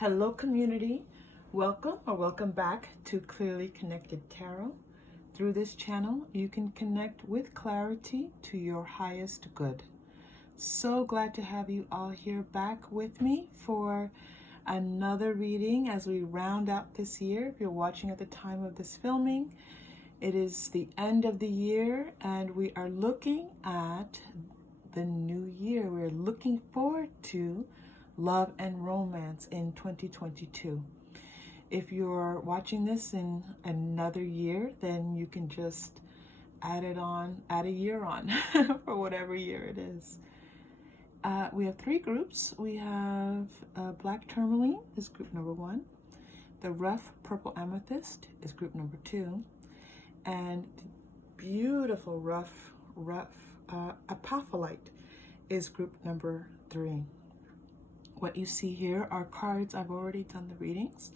Hello community, welcome back to Clearly Connected Tarot. Through this channel, you can connect with clarity to your highest good. So glad to have you all here back with me for another reading as we round out this year. If you're watching at the time of this filming, it is the end of the year and we are looking at the new year. We're looking forward to love and romance in 2022. If you're watching this in another year, then you can just add a year on for whatever year it is. We have three groups. We have Black Tourmaline is group number 1. The rough purple amethyst is group number 2. And beautiful rough apophyllite is group number 3. What you see here are cards. I've already done the readings,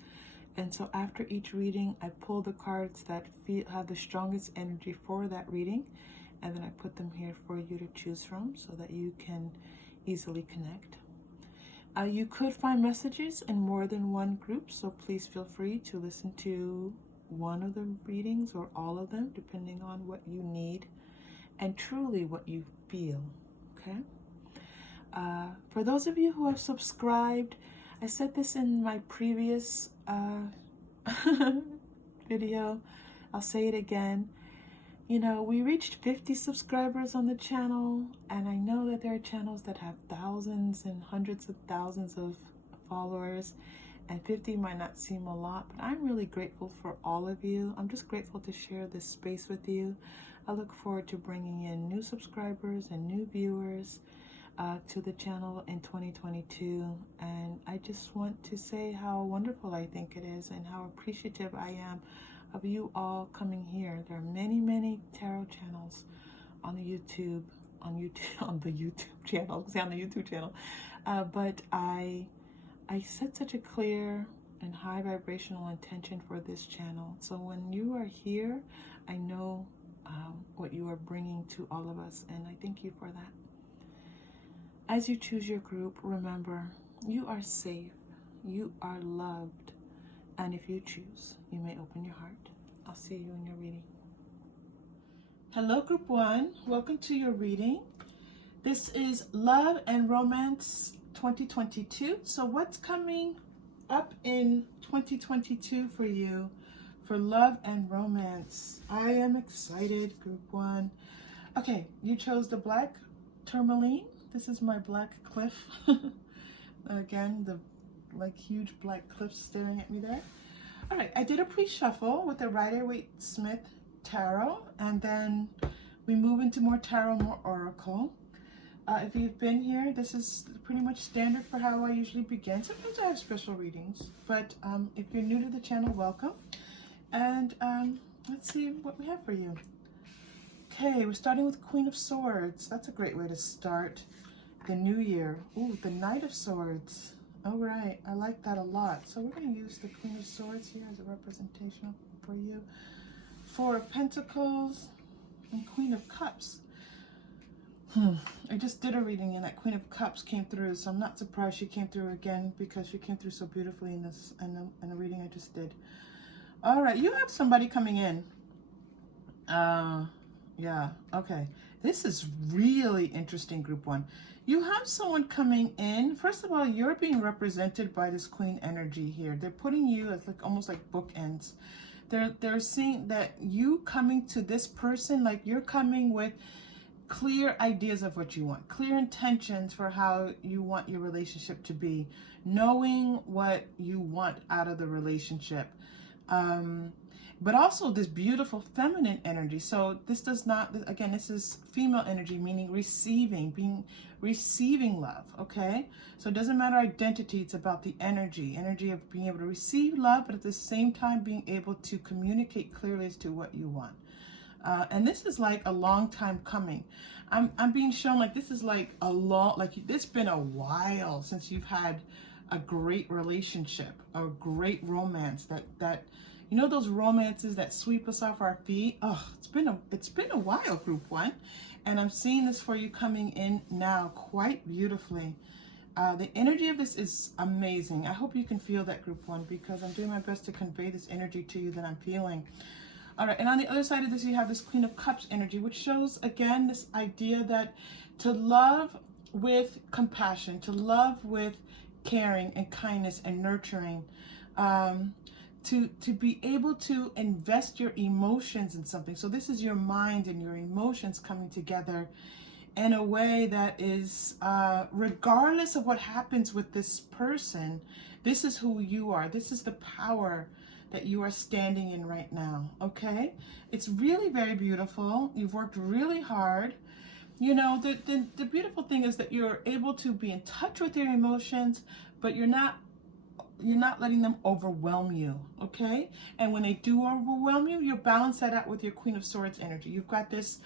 and so after each reading I pull the cards that have the strongest energy for that reading, and then I put them here for you to choose from so that you can easily connect. You could find messages in more than one group, so please feel free to listen to one of the readings or all of them, depending on what you need and truly what you feel. Okay. For those of you who have subscribed, I said this in my previous video, I'll say it again. You know, we reached 50 subscribers on the channel, and I know that there are channels that have thousands and hundreds of thousands of followers, and 50 might not seem a lot, but I'm really grateful for all of you. I'm just grateful to share this space with you. I look forward to bringing in new subscribers and new viewers to the channel in 2022, and I just want to say how wonderful I think it is and how appreciative I am of you all coming here. There are many tarot channels on the YouTube channel, but I set such a clear and high vibrational intention for this channel. So when you are here, I know what you are bringing to all of us, and I thank you for that. As you choose your group, remember, you are safe, you are loved, and if you choose, you may open your heart. I'll see you in your reading. Hello, Group 1. Welcome to your reading. This is Love and Romance 2022. So what's coming up in 2022 for you for love and romance? I am excited, Group 1. Okay, you chose the Black Tourmaline. This is my black cliff. Again, the huge black cliff staring at me there. All right, I did a pre-shuffle with the Waite Smith Tarot, and then we move into more tarot, more oracle. If you've been here, this is pretty much standard for how I usually begin. Sometimes I have special readings, but if you're new to the channel, welcome. And let's see what we have for you. Okay, we're starting with Queen of Swords. That's a great way to start the new year. Ooh, the Knight of Swords. All right, I like that a lot. So we're going to use the Queen of Swords here as a representation for you. Four of Pentacles and Queen of Cups. I just did a reading and that Queen of Cups came through, so I'm not surprised she came through again because she came through so beautifully in the reading I just did. All right, you have somebody coming in. Yeah, okay. This is really interesting, Group 1. You have someone coming in. First of all, you're being represented by this Queen energy here. They're putting you as almost like bookends. They're seeing that you coming to this person, like you're coming with clear ideas of what you want, clear intentions for how you want your relationship to be, knowing what you want out of the relationship. But also this beautiful feminine energy. So this does not, again, this is female energy, meaning receiving love, okay? So it doesn't matter identity, it's about the energy of being able to receive love, but at the same time being able to communicate clearly as to what you want. And this is like a long time coming. I'm being shown like this is like it's been a while since you've had a great relationship, a great romance that you know, those romances that sweep us off our feet. Oh, it's been a while, Group 1, and I'm seeing this for you coming in now quite beautifully. The energy of this is amazing. I hope you can feel that, group one, because I'm doing my best to convey this energy to you that I'm feeling. All right, and on the other side of this, you have this Queen of Cups energy, which shows, again, this idea that to love with compassion, to love with caring and kindness and nurturing, to be able to invest your emotions in something. So this is your mind and your emotions coming together in a way that is, regardless of what happens with this person, this is who you are. This is the power that you are standing in right now, okay? It's really very beautiful. You've worked really hard. You know, the beautiful thing is that you're able to be in touch with your emotions, but you're not letting them overwhelm you, okay? And when they do overwhelm you, you balance that out with your Queen of Swords energy. You've got this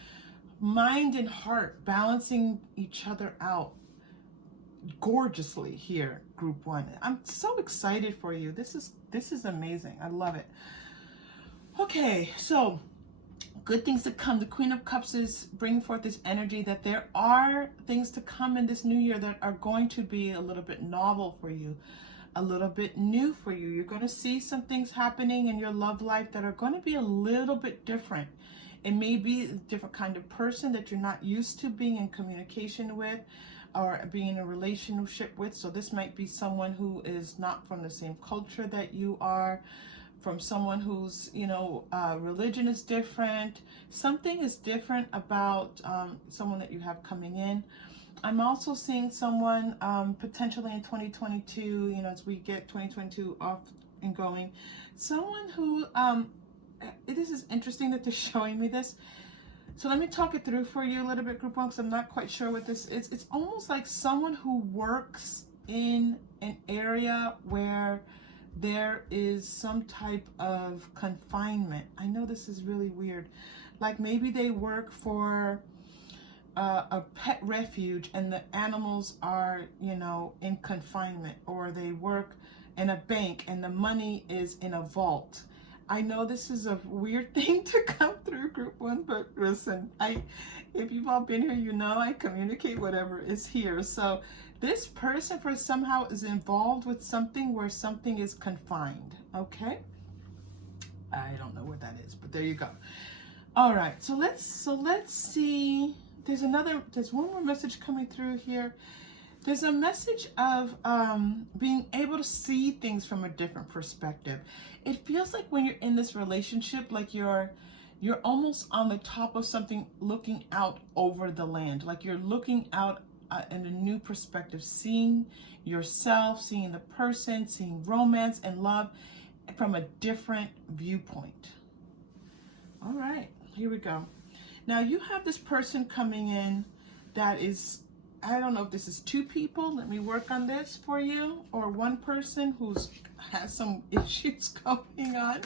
mind and heart balancing each other out gorgeously here, group one. I'm so excited for you. This is amazing. I love it. Okay, so good things to come. The Queen of Cups is bringing forth this energy that there are things to come in this new year that are going to be a little bit novel for you, a little bit new for you. You're going to see some things happening in your love life that are going to be a little bit different. It may be a different kind of person that you're not used to being in communication with or being in a relationship with. So this might be someone who is not from the same culture that you are, from someone whose, you know, religion is different. Something is different about someone that you have coming in. I'm also seeing someone potentially in 2022, you know, as we get 2022 off and going, someone who, this is interesting that they're showing me this. So let me talk it through for you a little bit, group one, because I'm not quite sure what this is. It's almost like someone who works in an area where there is some type of confinement. I know this is really weird. Like maybe they work for a pet refuge and the animals are, you know, in confinement, or they work in a bank and the money is in a vault. I know this is a weird thing to come through, group one, but listen, if you've all been here, you know I communicate whatever is here. So this person for somehow is involved with something where something is confined, okay? I don't know what that is, but there you go. All right, so let's see. There's one more message coming through here. There's a message of being able to see things from a different perspective. It feels like when you're in this relationship, like you're almost on the top of something, looking out over the land. Like you're looking out in a new perspective, seeing yourself, seeing the person, seeing romance and love from a different viewpoint. All right, here we go. Now you have this person coming in that is, I don't know if this is two people, let me work on this for you, or one person who's has some issues going on.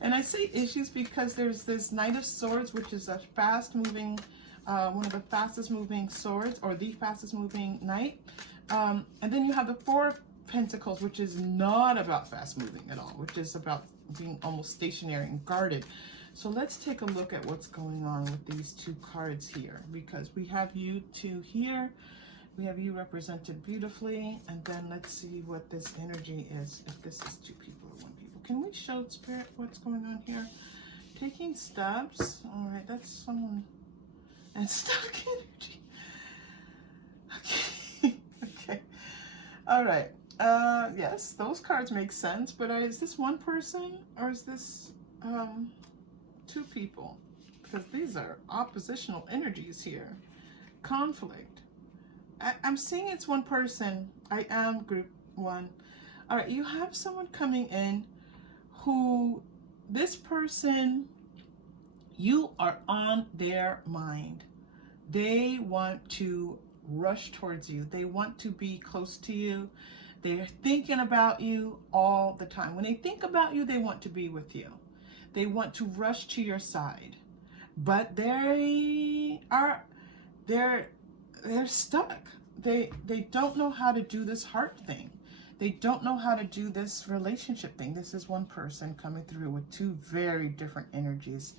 And I say issues because there's this Knight of Swords, which is a fast moving, one of the fastest moving swords, or the fastest moving knight. And then you have the Four of Pentacles, which is not about fast moving at all, which is about being almost stationary and guarded. So let's take a look at what's going on with these two cards here, because we have you two here. We have you represented beautifully, and then let's see what this energy is, if this is two people or one people. Can we show Spirit what's going on here? Taking steps. All right, that's someone. And stuck energy. Okay. Okay. All right. Yes, those cards make sense, but is this one person or is this two people? Because these are oppositional energies here. Conflict. I'm seeing it's one person. I am group one. All right, you have someone coming in who, this person, you are on their mind. They want to rush towards you. They want to be close to you. They're thinking about you all the time. When they think about you, they want to be with you. They want to rush to your side. But they're stuck. They don't know how to do this heart thing. They don't know how to do this relationship thing. This is one person coming through with two very different energies.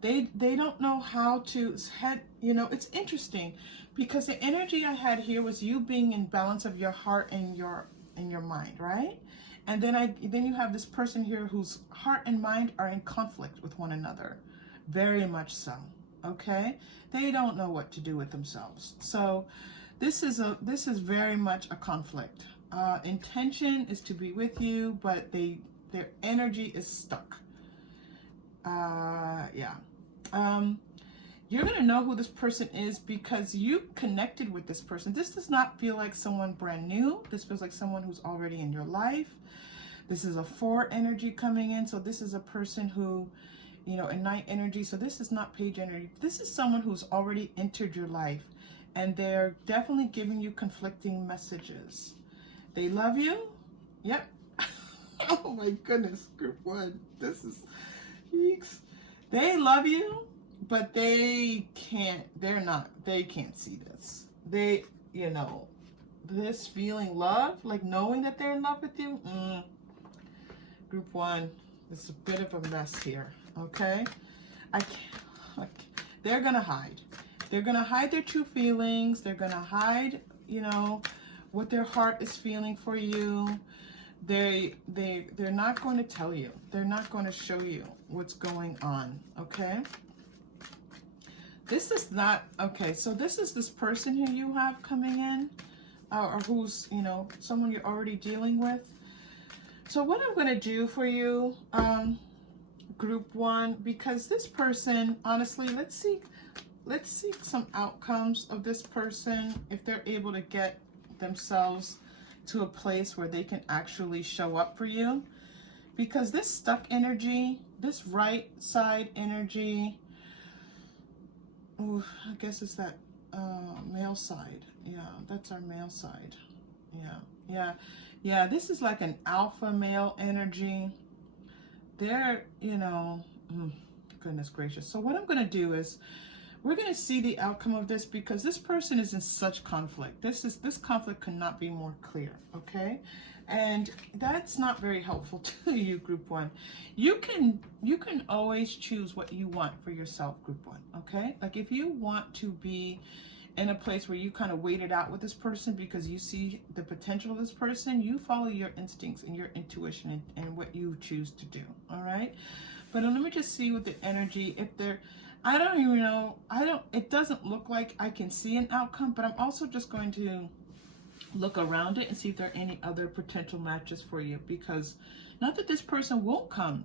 They don't know how to head, you know, it's interesting because the energy I had here was you being in balance of your heart and your mind, right? And then you have this person here whose heart and mind are in conflict with one another, very much so. Okay, they don't know what to do with themselves. So this is very much a conflict. Intention is to be with you, but their energy is stuck. Yeah. You're going to know who this person is because you connected with this person. This does not feel like someone brand new. This feels like someone who's already in your life. This is a 4 energy coming in. So this is a person who, you know, a 9 energy. So this is not page energy. This is someone who's already entered your life. And they're definitely giving you conflicting messages. They love you. Yep. Oh my goodness. Group 1. This is... Yeeks. They love you. But they can't see this. They, you know, this feeling love, like knowing that they're in love with you. Group 1, this is a bit of a mess here, okay? They're going to hide. They're going to hide their true feelings. They're going to hide, you know, what their heart is feeling for you. They're not going to tell you. They're not going to show you what's going on, okay? This is not, okay, so this is this person who you have coming in, or who's, you know, someone you're already dealing with. So what I'm going to do for you, group 1, because this person, honestly, let's see some outcomes of this person, if they're able to get themselves to a place where they can actually show up for you. Because this stuck energy, this right side energy, ooh, I guess it's that male side. Yeah, that's our male side. Yeah. This is like an alpha male energy. They're, you know, goodness gracious. So what I'm going to do is we're going to see the outcome of this because this person is in such conflict. This conflict could not be more clear, okay? And that's not very helpful to you, group 1. You can always choose what you want for yourself, group 1, okay? Like if you want to be in a place where you kind of wait it out with this person because you see the potential of this person, you follow your instincts and your intuition and what you choose to do, all right? But let me just see with the energy, if they're, I don't even know, it doesn't look like I can see an outcome, but I'm also just going to look around it and see if there are any other potential matches for you, because not that this person won't come.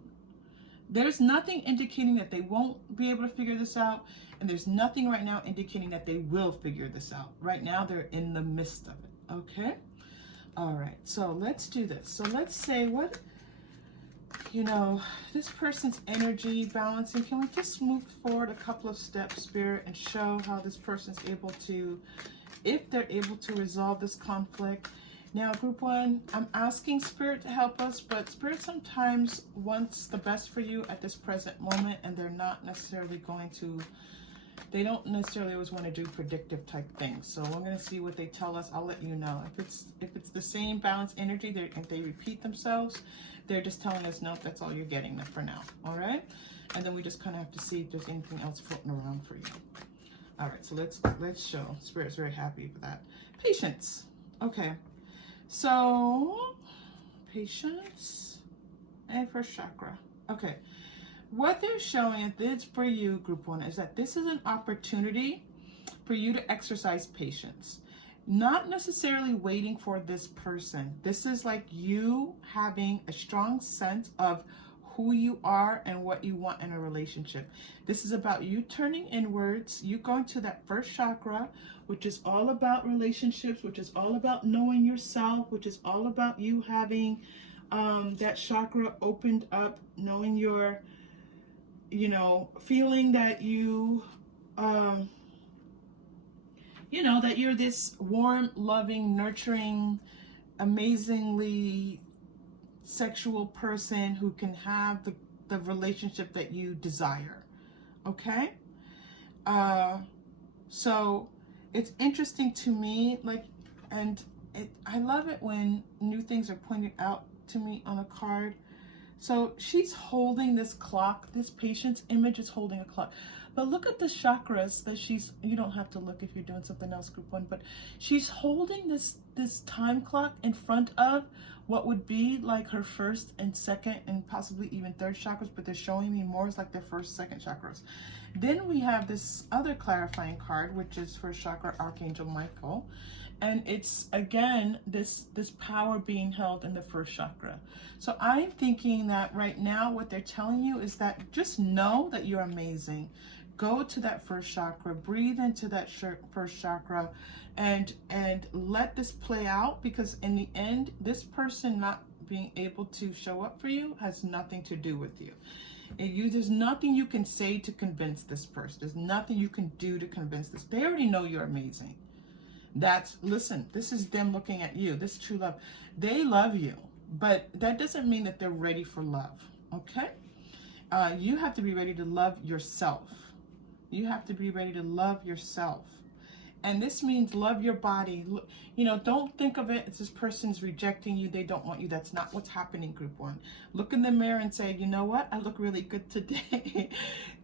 There's nothing indicating that they won't be able to figure this out, and there's nothing right now indicating that they will figure this out. Right now, they're in the midst of it, okay? All right, so let's do this. So let's say what, you know, this person's energy balancing. Can we just move forward a couple of steps, Spirit, and show how this person's able to, if they're able to resolve this conflict. Now, group 1, I'm asking Spirit to help us, but Spirit sometimes wants the best for you at this present moment, and they're not necessarily going to, they don't necessarily always want to do predictive type things. So we're going to see what they tell us. I'll let you know. If it's the same balanced energy, if they repeat themselves, they're just telling us, no, that's all you're getting for now. All right? And then we just kind of have to see if there's anything else floating around for you. All right, so let's show. Spirit's very happy with that. Patience. Okay. So, patience and first chakra. Okay. What they're showing, if it's for you, group 1, is that this is an opportunity for you to exercise patience. Not necessarily waiting for this person. This is like you having a strong sense of who you are and what you want in a relationship. This is about you turning inwards, you going to that first chakra, which is all about relationships, which is all about knowing yourself, which is all about you having that chakra opened up, knowing your, you know, feeling that you, you know, that you're this warm, loving, nurturing, amazingly sexual person who can have the relationship that you desire. Okay? So it's interesting to me, like, and I love it when new things are pointed out to me on a card. So she's holding this clock. This patient's image is holding a clock. But look at the chakras that you don't have to look if you're doing something else, group one, but she's holding this time clock in front of what would be like her first and second and possibly even third chakras, but they're showing me more as like their first, second chakras. Then we have this other clarifying card, which is for chakra Archangel Michael. And it's, again, this power being held in the first chakra. So I'm thinking that right now what they're telling you is that just know that you're amazing. Go to that first chakra, breathe into that first chakra, and let this play out, because in the end, this person not being able to show up for you has nothing to do with you. There's nothing you can say to convince this person. There's nothing you can do to convince this. They already know you're amazing. Listen, this is them looking at you. This is true love. They love you, but that doesn't mean that they're ready for love, okay? You have to be ready to love yourself. You have to be ready to love yourself. And this means love your body. You know, don't think of it as this person's rejecting you. They don't want you. That's not what's happening, group one. Look in the mirror and say, you know what? I look really good today.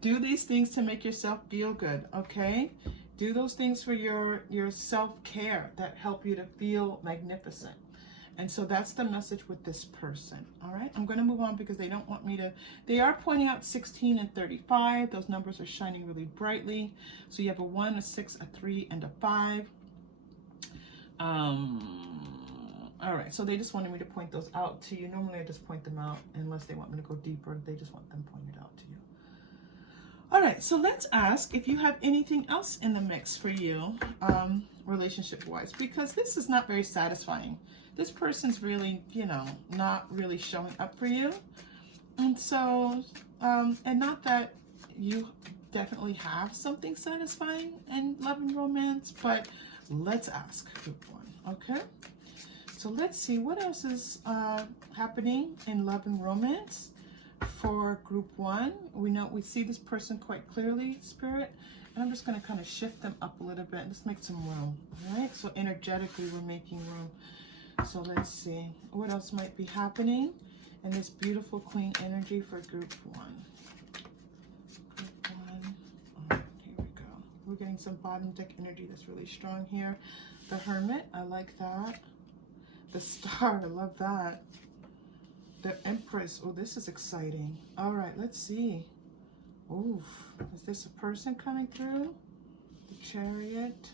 Do these things to make yourself feel good, okay? Do those things for your self-care that help you to feel magnificent. And so that's the message with this person. All right, I'm going to move on because they don't want me to. They are pointing out 16 and 35. Those numbers are shining really brightly. So you have a 1, a 6, a 3, and a 5. All right, so they just wanted me to point those out to you. Normally I just point them out unless they want me to go deeper. They just want them pointed out to you. All right, so let's ask if you have anything else in the mix for you, relationship-wise, because this is not very satisfying. This person's really, you know, not really showing up for you. And so, and not that you definitely have something satisfying in love and romance, but let's ask group one, okay? So let's see what else is happening in love and romance for group one. We see this person quite clearly, Spirit, and I'm just going to kind of shift them up a little bit and just make some room. All right, so energetically we're making room. So let's see what else might be happening in this beautiful queen energy for group one. Group one. All right, here we go. We're getting some bottom deck energy that's really strong here. The Hermit, I like that. The Star, I love that. The Empress, oh, this is exciting. All right, let's see. Ooh, is this a person coming through? The Chariot.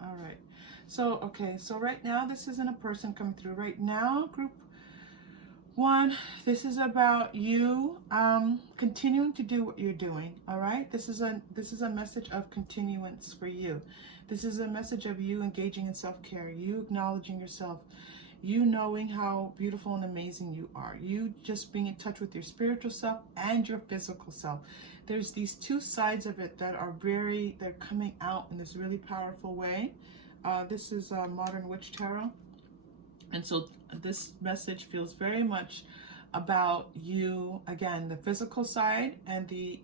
All right. So, okay, so right now this isn't a person coming through. Right now, group one, this is about you continuing to do what you're doing. All right, this is a message of continuance for you. This is a message of you engaging in self-care, you acknowledging yourself, you knowing how beautiful and amazing you are, you just being in touch with your spiritual self and your physical self. There's these two sides of it that are they're coming out in this really powerful way. This is Modern Witch Tarot. And so this message feels very much about you, again, the physical side and the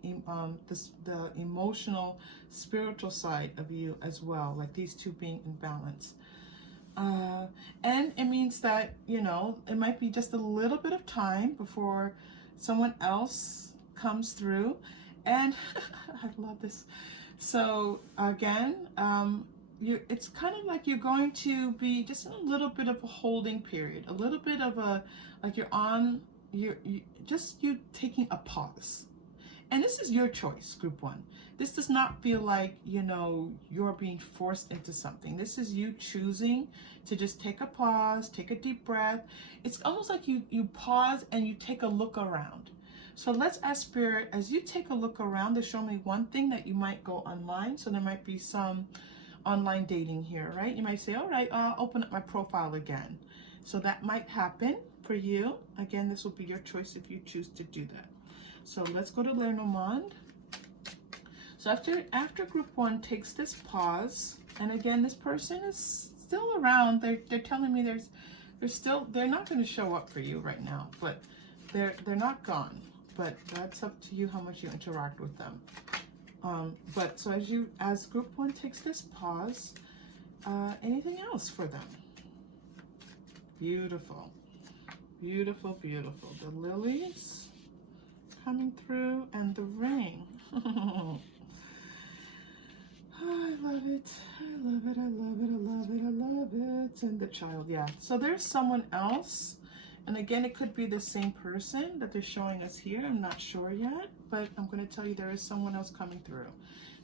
emotional, spiritual side of you as well, like these two being in balance. And it means that, you know, it might be just a little bit of time before someone else comes through. And I love this. So again, it's kind of like you're going to be just in a little bit of a holding period, a little bit of a, like you're taking a pause. And this is your choice, group one. This does not feel like, you know, you're being forced into something. This is you choosing to just take a pause, take a deep breath. It's almost like you pause and you take a look around. So let's ask Spirit, as you take a look around, to show me one thing that you might go online. So there might be some online dating here, right? You might say, all right, I'll open up my profile again. So that might happen for you. Again, this will be your choice if you choose to do that. So let's go to Lenormand. So after group one takes this pause, and again, this person is still around. They're telling me they're not going to show up for you right now, but they're not gone. But that's up to you how much you interact with them. But so as group one takes this pause, anything else for them? Beautiful. Beautiful, beautiful. The lilies coming through and the ring. Oh, I love it. I love it. I love it. I love it. I love it. And the child, yeah. So there's someone else. And again, it could be the same person that they're showing us here. I'm not sure yet, but I'm going to tell you there is someone else coming through.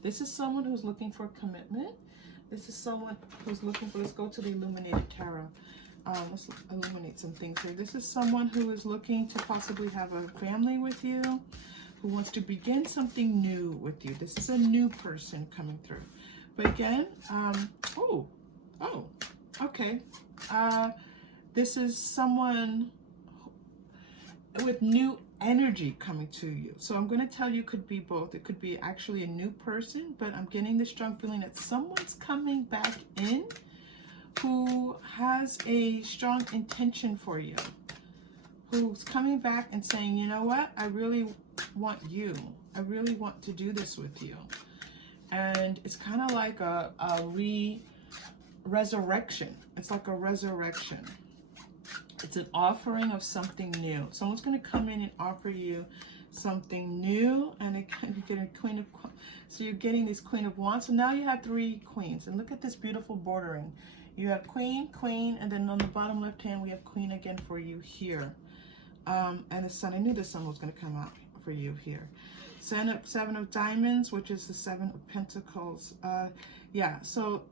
This is someone who's looking for commitment. This is someone who's looking for, let's go to the Illuminated Tarot. Let's illuminate some things here. This is someone who is looking to possibly have a family with you, who wants to begin something new with you. This is a new person coming through. But again, okay. This is someone with new energy coming to you. So I'm going to tell you it could be both. It could be actually a new person, but I'm getting this strong feeling that someone's coming back in who has a strong intention for you, who's coming back and saying, you know what, I really want you. I really want to do this with you. And it's kind of like a resurrection. It's like a resurrection. It's an offering of something new. Someone's going to come in and offer you something new, and it can get a Queen of, so you're getting this Queen of Wands. So now you have 3 queens, and look at this beautiful bordering. You have Queen, Queen, and then on the bottom left hand we have Queen again for you here. And the Sun. I knew the Sun was going to come out for you here. Seven of Diamonds, which is the 7 of Pentacles. Yeah. So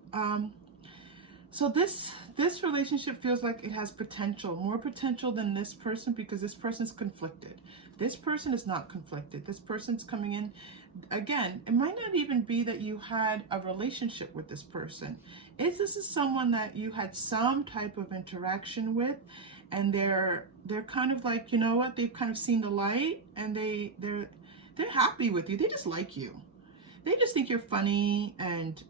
so this relationship feels like it has potential, more potential than this person, because this person's conflicted. This person is not conflicted. This person's coming in. Again, it might not even be that you had a relationship with this person. If this is someone that you had some type of interaction with, and they're kind of like, you know what, they've kind of seen the light, and they're happy with you. They just like you. They just think you're funny, and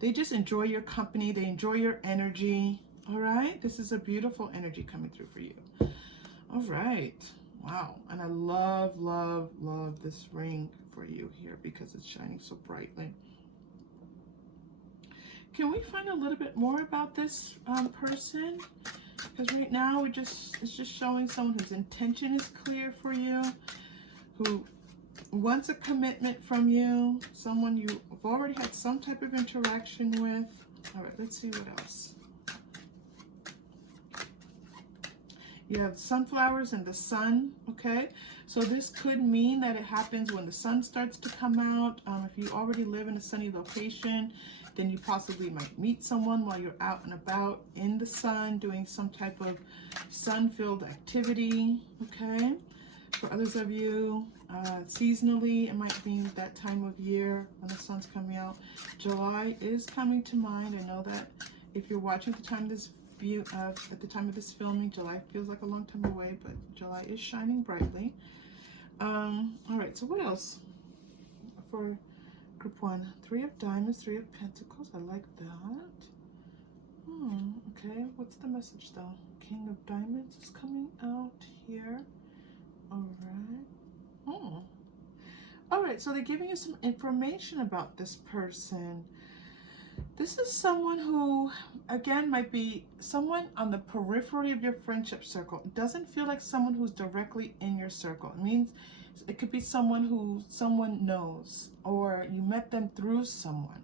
they just enjoy your company. They enjoy your energy. All right. This is a beautiful energy coming through for you. All right. Wow. And I love, love, love this ring for you here because it's shining so brightly. Can we find a little bit more about this person? Because right now it's just showing someone whose intention is clear for you, who wants a commitment from you, someone you've already had some type of interaction with. All right, let's see what else. You have sunflowers and the sun, okay? So this could mean that it happens when the sun starts to come out. If you already live in a sunny location, then you possibly might meet someone while you're out and about in the sun, doing some type of sun-filled activity, okay? For others of you, seasonally, it might be that time of year when the sun's coming out. July is coming to mind. I know that if you're watching at the time of this at the time of this filming, July feels like a long time away, but July is shining brightly. All right, so what else for group 1? 3 of Diamonds, 3 of Pentacles. I like that. Okay, what's the message though? King of Diamonds is coming out here. All right. All right, so they're giving you some information about this person. This is someone who, again, might be someone on the periphery of your friendship circle. It doesn't feel like someone who's directly in your circle. It means it could be someone who someone knows, or you met them through someone,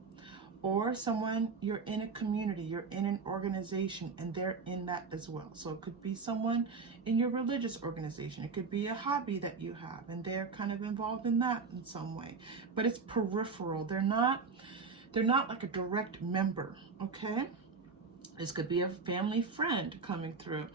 or someone you're in a community, you're in an organization, and they're in that as well. So it could be someone in your religious organization. It could be a hobby that you have, and they're kind of involved in that in some way. But it's peripheral. They're not like a direct member, okay? This could be a family friend coming through.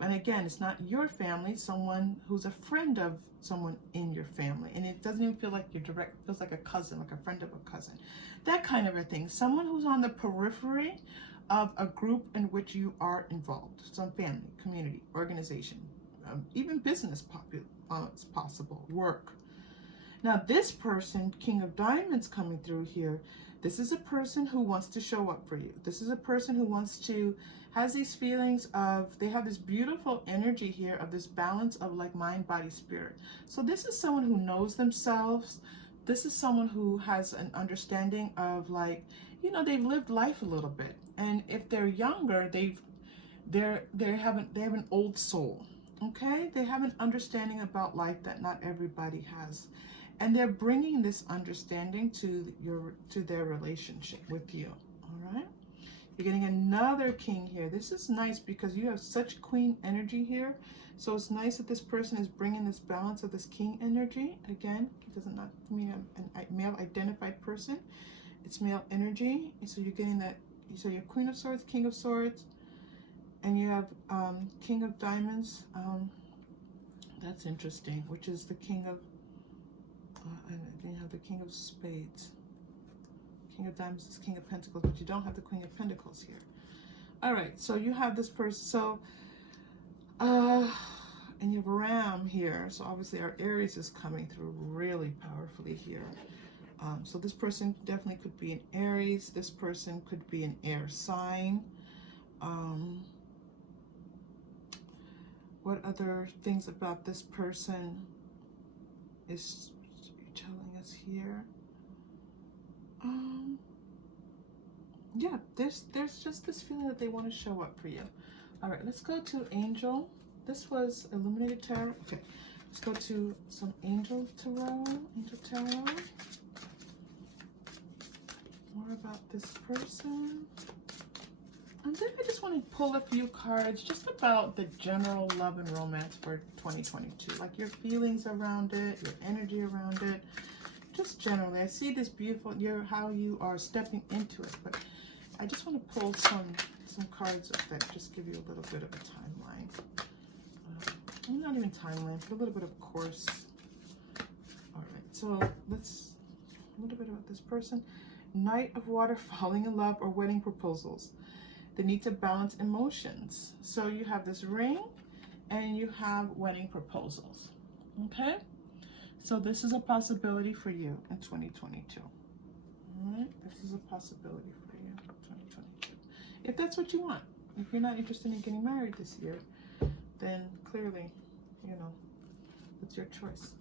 And again, it's not your family, someone who's a friend of someone in your family. And it doesn't even feel like you're direct, it feels like a cousin, like a friend of a cousin. That kind of a thing. Someone who's on the periphery of a group in which you are involved. Some family, community, organization, even business is possible, work. Now this person, King of Diamonds coming through here, this is a person who wants to show up for you. This is a person who has these feelings of, they have this beautiful energy here of this balance of like mind, body, spirit. So this is someone who knows themselves. This is someone who has an understanding of like, you know, they've lived life a little bit. And if they're younger, they have an old soul. Okay, they have an understanding about life that not everybody has, and they're bringing this understanding to their relationship with you. All right, you're getting another king here. This is nice because you have such queen energy here, so it's nice that this person is bringing this balance of this king energy. Again, it doesn't not mean a male identified person, it's male energy. So you're getting that. So you have Queen of Swords, King of Swords, and you have King of Diamonds. That's interesting, which is the King of, and then you have the King of Spades. King of Diamonds is King of Pentacles, but you don't have the Queen of Pentacles here. All right, so you have this person, so, and you have Ram here, so obviously our Aries is coming through really powerfully here. So this person definitely could be an Aries. This person could be an air sign. What other things about this person is telling us here? Yeah, there's just this feeling that they want to show up for you. All right, let's go to Angel. This was Illuminated Tarot. Okay, let's go to some Angel Tarot. Angel Tarot. More about this person. And then I just want to pull a few cards just about the general love and romance for 2022. Like your feelings around it, your energy around it. Just generally. I see this beautiful, how you are stepping into it. But I just want to pull some cards that just give you a little bit of a timeline. Not even timeline, but a little bit of course. All right, so let's, a little bit about this person. Knight of Water, falling in love, or wedding proposals. The need to balance emotions. So you have this ring and you have wedding proposals. Okay? So this is a possibility for you in 2022. All right? This is a possibility for you in 2022. If that's what you want. If you're not interested in getting married this year, then clearly, you know, it's your choice.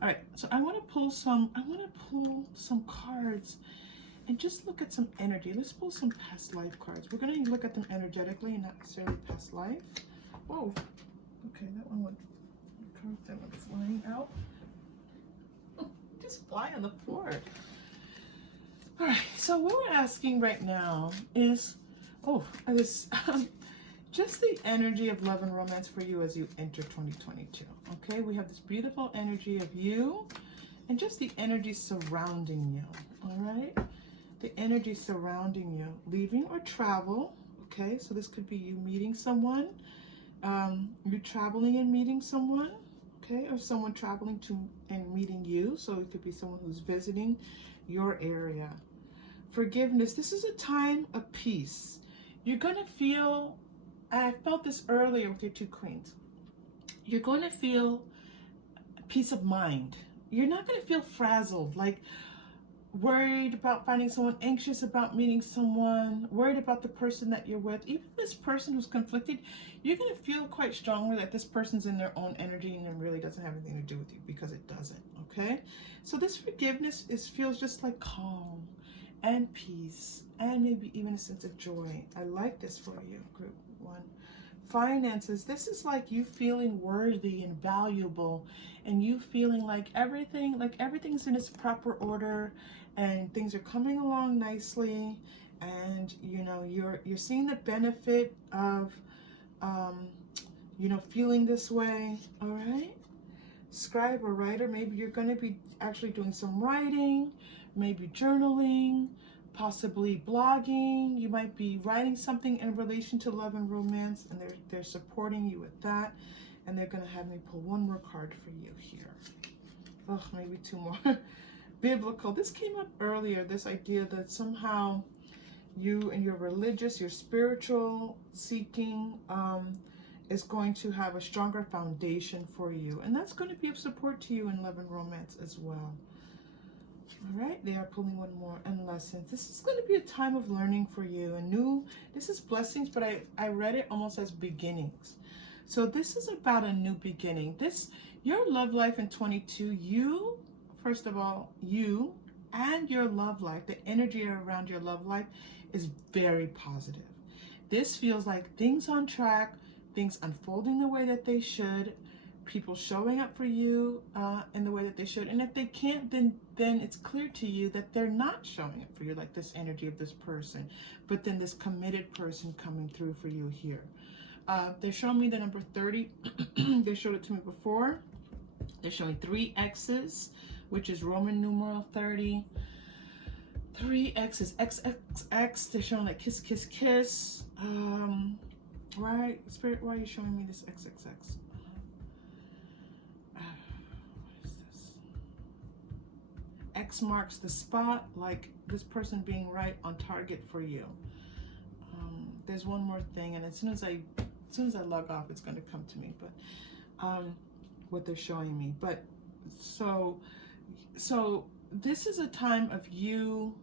All right, so I want to pull some cards and just look at some energy. Let's pull some past life cards. We're going to look at them energetically and not necessarily past life. Whoa. Okay, that one went flying out. Oh, just fly on the floor. All right, so what we're asking right now is, just the energy of love and romance for you as you enter 2022. Okay, we have this beautiful energy of you and just the energy surrounding you. All right. The energy surrounding you, leaving or travel. Okay, so this could be you meeting someone, you traveling and meeting someone, okay, or someone traveling to and meeting you. So it could be someone who's visiting your area. Forgiveness. This is a time of peace. You're gonna feel, I felt this earlier with your two queens. You're going to feel peace of mind. You're not going to feel frazzled, like worried about finding someone, anxious about meeting someone, worried about the person that you're with. Even this person who's conflicted, you're going to feel quite strongly that this person's in their own energy and it really doesn't have anything to do with you, because it doesn't, okay? So this forgiveness feels just like calm and peace and maybe even a sense of joy. I like this for you, group one. Finances, this is like you feeling worthy and valuable, and you feeling like everything's in its proper order and things are coming along nicely, and you know you're seeing the benefit of feeling this way. All right, scribe or writer, maybe you're going to be actually doing some writing, maybe journaling, possibly blogging. You might be writing something in relation to love and romance, and they're supporting you with that. And they're going to have me pull one more card for you here. Oh, maybe two more. Biblical. This came up earlier, this idea that somehow you and your religious, your spiritual seeking is going to have a stronger foundation for you. And that's going to be of support to you in love and romance as well. All right, they are pulling one more, and lessons. This is going to be a time of learning for you. This is blessings, but I read it almost as beginnings. So this is about a new beginning. Your love life in 22, first of all, you and your love life, the energy around your love life is very positive. This feels like things on track, things unfolding the way that they should, people showing up for you in the way that they should. And if they can't, then it's clear to you that they're not showing up for you, like this energy of this person, but then this committed person coming through for you here. They're showing me the number 30. They showed it to me before. They're showing 3 X's, which is Roman numeral 30. 3 X's, XXX. They're showing like kiss, kiss, kiss. Right, Spirit, why are you showing me this XXX? What is this? X marks the spot, like this person being right on target for you. There's one more thing, and as soon as I log off, it's going to come to me. But what they're showing me. But so this is a time of you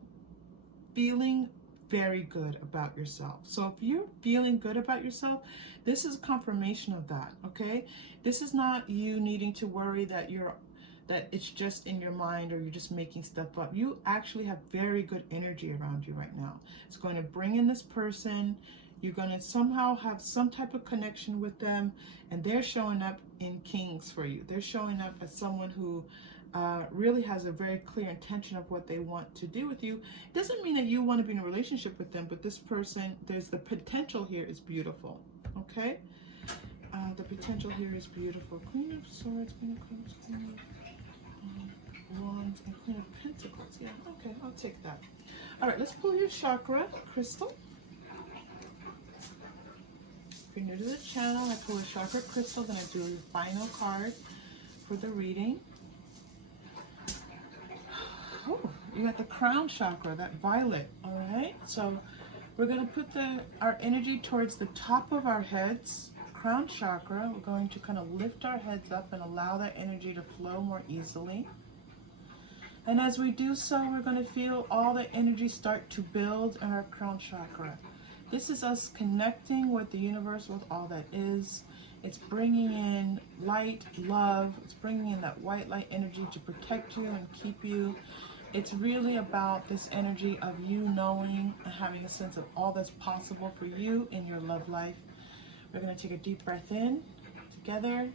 feeling very good about yourself. So if you're feeling good about yourself, this is confirmation of that, okay? This is not you needing to worry that it's just in your mind or you're just making stuff up. You actually have very good energy around you right now. It's going to bring in this person. You're going to somehow have some type of connection with them, and they're showing up in kings for you. They're showing up as someone who really has a very clear intention of what they want to do with you. It doesn't mean that you want to be in a relationship with them, but this person, there's the potential here is beautiful, okay? The potential here is beautiful. Queen of Swords, Queen of Cups, Queen of Wands, and Queen of Pentacles. Yeah, okay, I'll take that. All right, let's pull your chakra crystal. If you're new to the channel, I pull a chakra crystal, then I do a final card for the reading. Oh, you got the crown chakra, that violet. All right, so we're going to put our energy towards the top of our heads, crown chakra. We're going to kind of lift our heads up and allow that energy to flow more easily. And as we do so, we're going to feel all the energy start to build in our crown chakra. This is us connecting with the universe, with all that is. It's bringing in light, love. It's bringing in that white light energy to protect you and keep you. It's really about this energy of you knowing and having a sense of all that's possible for you in your love life. We're going to take a deep breath in together.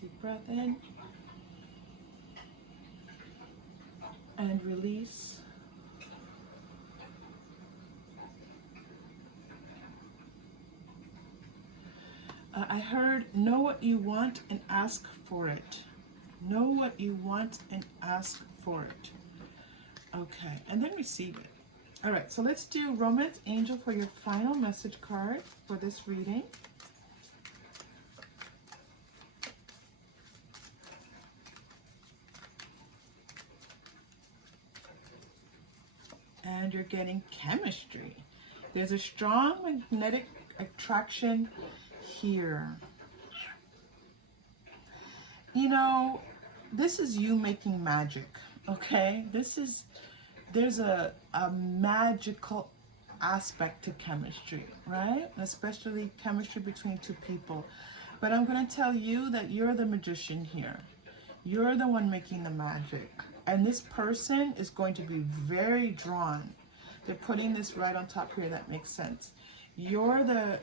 Deep breath in. And release. I heard, know what you want and ask for it. Know what you want and ask for it. Okay, and then receive it. All right, so let's do Romance Angel for your final message card for this reading. And you're getting chemistry. There's a strong magnetic attraction here. You know, this is you making magic, okay? There's a magical aspect to chemistry, right? Especially chemistry between two people. But I'm going to tell you that you're the magician here. You're the one making the magic. And this person is going to be very drawn. They're putting this right on top here. That makes sense. You're the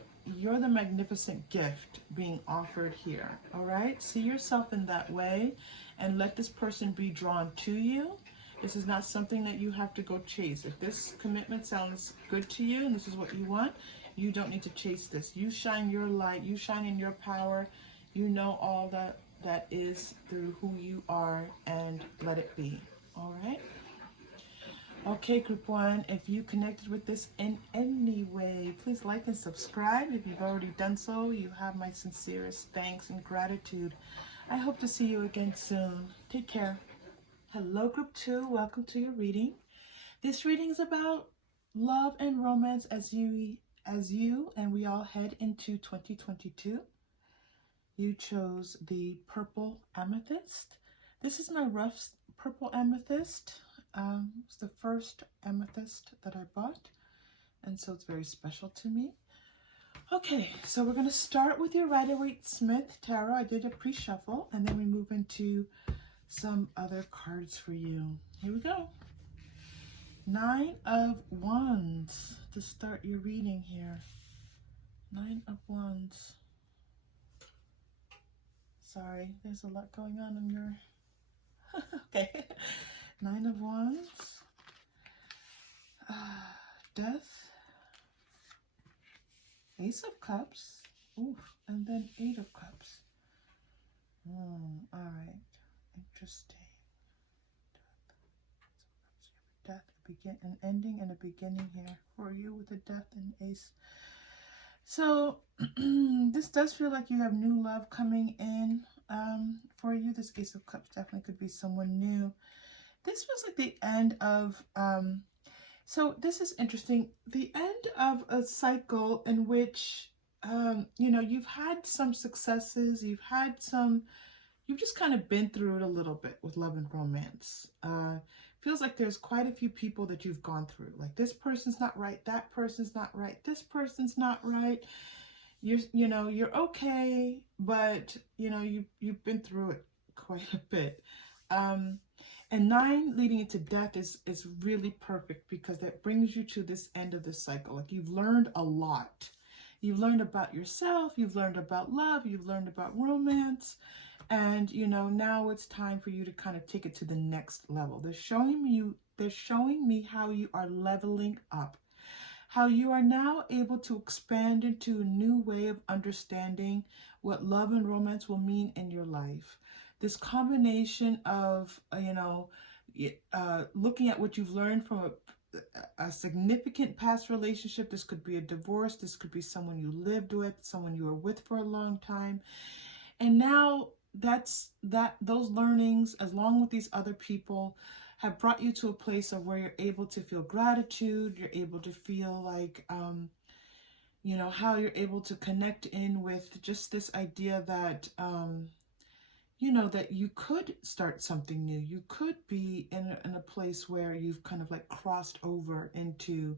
magnificent gift being offered here, all right? See yourself in that way and let this person be drawn to you. This is not something that you have to go chase. If this commitment sounds good to you and this is what you want, you don't need to chase this. You shine your light, you shine in your power, you know all that is through who you are, and let it be, all right? Okay, Group 1, if you connected with this in any way, please like and subscribe. If you've already done so, you have my sincerest thanks and gratitude. I hope to see you again soon. Take care. Hello, Group 2. Welcome to your reading. This reading is about love and romance as you and we all head into 2022. You chose the purple amethyst. This is my rough purple amethyst. It's the first amethyst that I bought, and so it's very special to me. Okay, so we're going to start with your Rider-Waite-Smith tarot. I did a pre-shuffle, and then we move into some other cards for you. Here we go. 9 of Wands to start your reading here. Nine of Wands. Sorry, there's a lot going on in your... Okay. Nine of Wands. Death. Ace of Cups. Ooh, and then Eight of Cups. All right. Interesting. Death, an ending and a beginning here for you with the Death and Ace. So this does feel like you have new love coming in for you. This Ace of Cups definitely could be someone new. This feels like the end of, so this is interesting, the end of a cycle in which, you know, you've had some successes, you've just kind of been through it a little bit with love and romance. Feels like there's quite a few people that you've gone through. Like, this person's not right, that person's not right, this person's not right. You know, you're okay, but you know, you've been through it quite a bit. And 9 leading into death is really perfect because that brings you to this end of the cycle. Like, you've learned a lot. You've learned about yourself, you've learned about love, you've learned about romance. And, you know, now it's time for you to kind of take it to the next level. They're showing me how you are leveling up, how you are now able to expand into a new way of understanding what love and romance will mean in your life. This combination of, you know, looking at what you've learned from a significant past relationship. This could be a divorce. This could be someone you lived with, someone you were with for a long time. And now those learnings, along with these other people, have brought you to a place of where you're able to feel gratitude. You're able to feel like, you know, how you're able to connect in with just this idea that, you know, that you could start something new. You could be in a place where you've kind of like crossed over into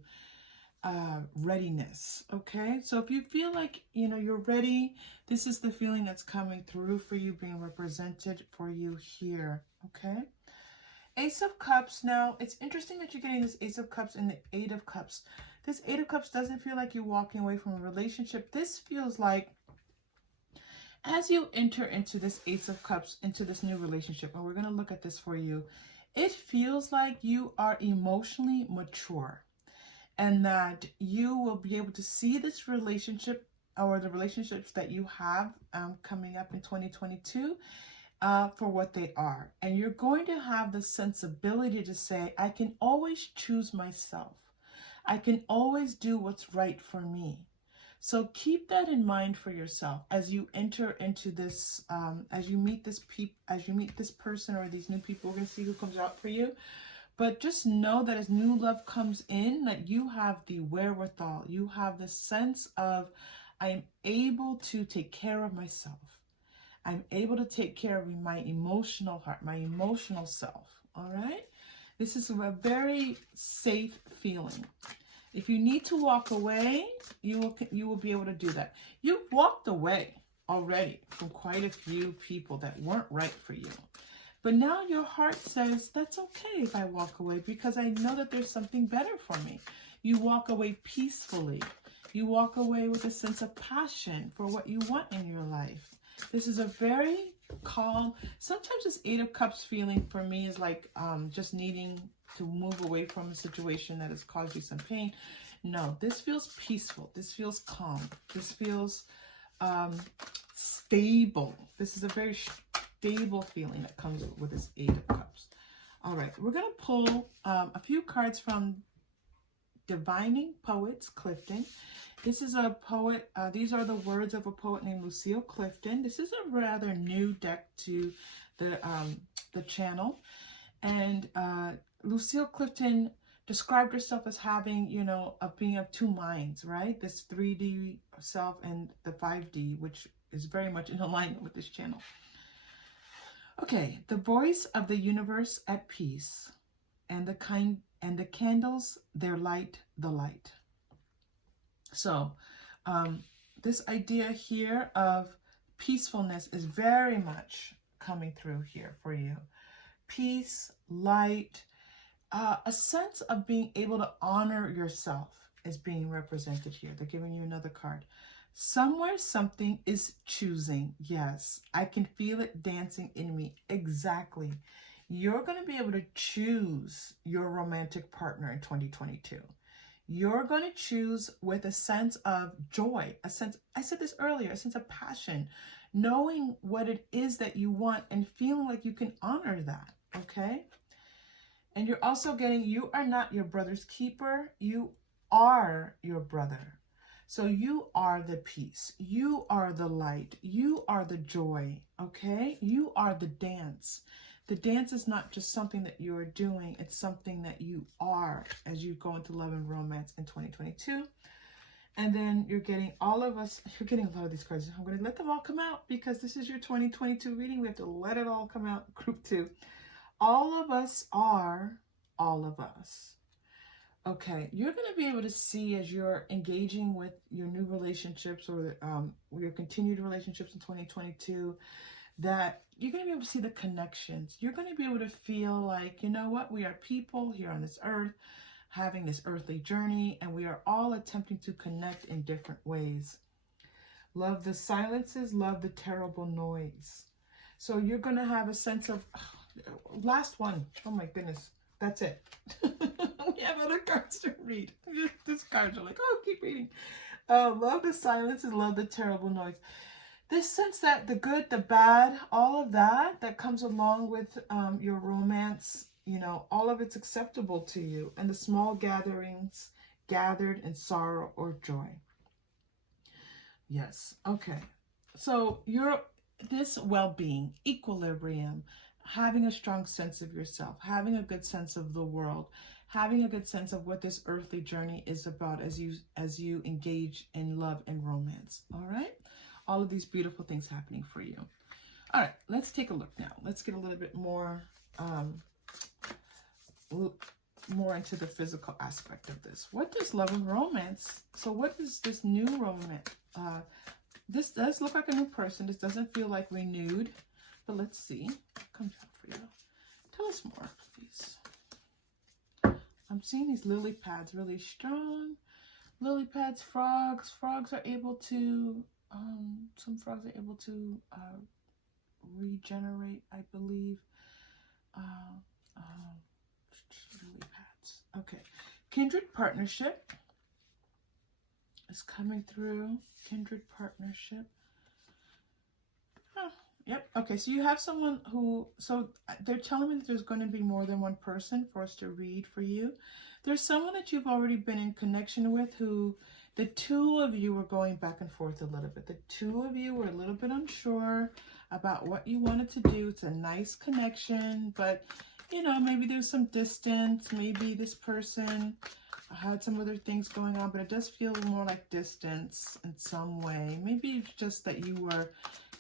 readiness. Okay, so if you feel like, you know, you're ready, this is the feeling that's coming through for you, being represented for you here. Okay, Ace of Cups. Now it's interesting that you're getting this Ace of Cups and the Eight of Cups. This Eight of Cups doesn't feel like you're walking away from a relationship. This feels like, as you enter into this Ace of Cups, into this new relationship, and we're going to look at this for you, it feels like you are emotionally mature. And that you will be able to see this relationship, or the relationships that you have coming up in 2022 for what they are. And you're going to have the sensibility to say, I can always choose myself. I can always do what's right for me. So keep that in mind for yourself as you enter into this, as you meet this person or these new people. We're going to see who comes out for you. But just know that as new love comes in, that you have the wherewithal, you have the sense of, I am able to take care of myself. I'm able to take care of my emotional heart, my emotional self. All right? This is a very safe feeling. If you need to walk away, you will be able to do that. You've walked away already from quite a few people that weren't right for you. But now your heart says, that's okay if I walk away because I know that there's something better for me. You walk away peacefully. You walk away with a sense of passion for what you want in your life. This is a very calm, sometimes this Eight of Cups feeling for me is like just needing to move away from a situation that has caused you some pain. No, this feels peaceful. This feels calm. This feels stable. This is a very stable feeling that comes with this Eight of Cups. All right, we're going to pull a few cards from Divining Poets Clifton. This is a poet, these are the words of a poet named Lucille Clifton. This is a rather new deck to the channel. And Lucille Clifton described herself as having, you know, being of two minds, right? This 3D self and the 5D, which is very much in alignment with this channel. Okay, the voice of the universe at peace, and the candles, their light, the light. So this idea here of peacefulness is very much coming through here for you. Peace, light, a sense of being able to honor yourself is being represented here. They're giving you another card. Somewhere something is choosing. Yes, I can feel it dancing in me. Exactly. You're going to be able to choose your romantic partner in 2022. You're going to choose with a sense of joy, a sense, I said this earlier, a sense of passion, knowing what it is that you want and feeling like you can honor that, okay? And you're also getting, you are not your brother's keeper. You are your brother. So you are the peace. You are the light. You are the joy, okay? You are the dance. The dance is not just something that you are doing. It's something that you are as you go into love and romance in 2022. And then you're getting all of us, you're getting a lot of these cards. I'm going to let them all come out because this is your 2022 reading. We have to let it all come out. Group 2. All of us are all of us. Okay, you're going to be able to see as you're engaging with your new relationships or your continued relationships in 2022 that you're going to be able to see the connections. You're going to be able to feel like, you know what, we are people here on this earth having this earthly journey, and we are all attempting to connect in different ways. Love the silences, love the terrible noise. So you're going to have a sense of, last one. Oh my goodness. That's it. We have other cards to read. These cards are like, oh, keep reading. Love the silences, love the terrible noise. This sense that the good, the bad, all of that comes along with your romance, you know, all of it's acceptable to you. And the small gatherings gathered in sorrow or joy. Yes. Okay. So this well-being, equilibrium, having a strong sense of yourself, having a good sense of the world, having a good sense of what this earthly journey is about as you engage in love and romance. All right. All of these beautiful things happening for you. All right. Let's take a look now. Let's get a little bit more into the physical aspect of this. What does love and romance? So what is this new romance? This does look like a new person. This doesn't feel like renewed, but let's see. What comes out for you? Tell us more, please. I'm seeing these lily pads really strong. Lily pads, frogs. Frogs are able to, some frogs are able to regenerate, I believe. Lily pads. Okay. Kindred partnership is coming through. Kindred partnership. Huh. Yep. Okay. So you have someone who, so they're telling me that there's going to be more than one person for us to read for you. There's someone that you've already been in connection with who the two of you were going back and forth a little bit. The two of you were a little bit unsure about what you wanted to do. It's a nice connection, but you know, maybe there's some distance. Maybe this person had some other things going on, but it does feel more like distance in some way. Maybe it's just that you were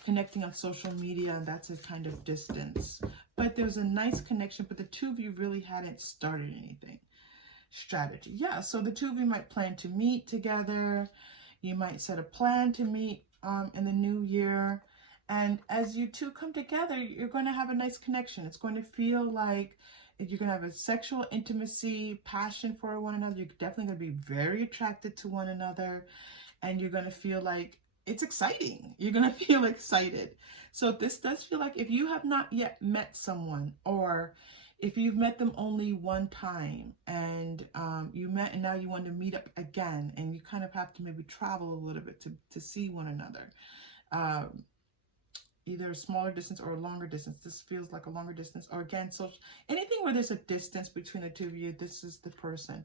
connecting on social media and that's a kind of distance. But there's a nice connection, but the two of you really hadn't started anything. Strategy. Yeah, so the two of you might plan to meet together. You might set a plan to meet in the new year. And as you two come together, you're going to have a nice connection. It's going to feel like you're going to have a sexual intimacy, passion for one another. You're definitely going to be very attracted to one another. And you're going to feel like it's exciting. You're going to feel excited. So this does feel like if you have not yet met someone, or if you've met them only one time and you met and now you want to meet up again and you kind of have to maybe travel a little bit to see one another. Either a smaller distance or a longer distance. This feels like a longer distance. Or again, so anything where there's a distance between the two of you, this is the person.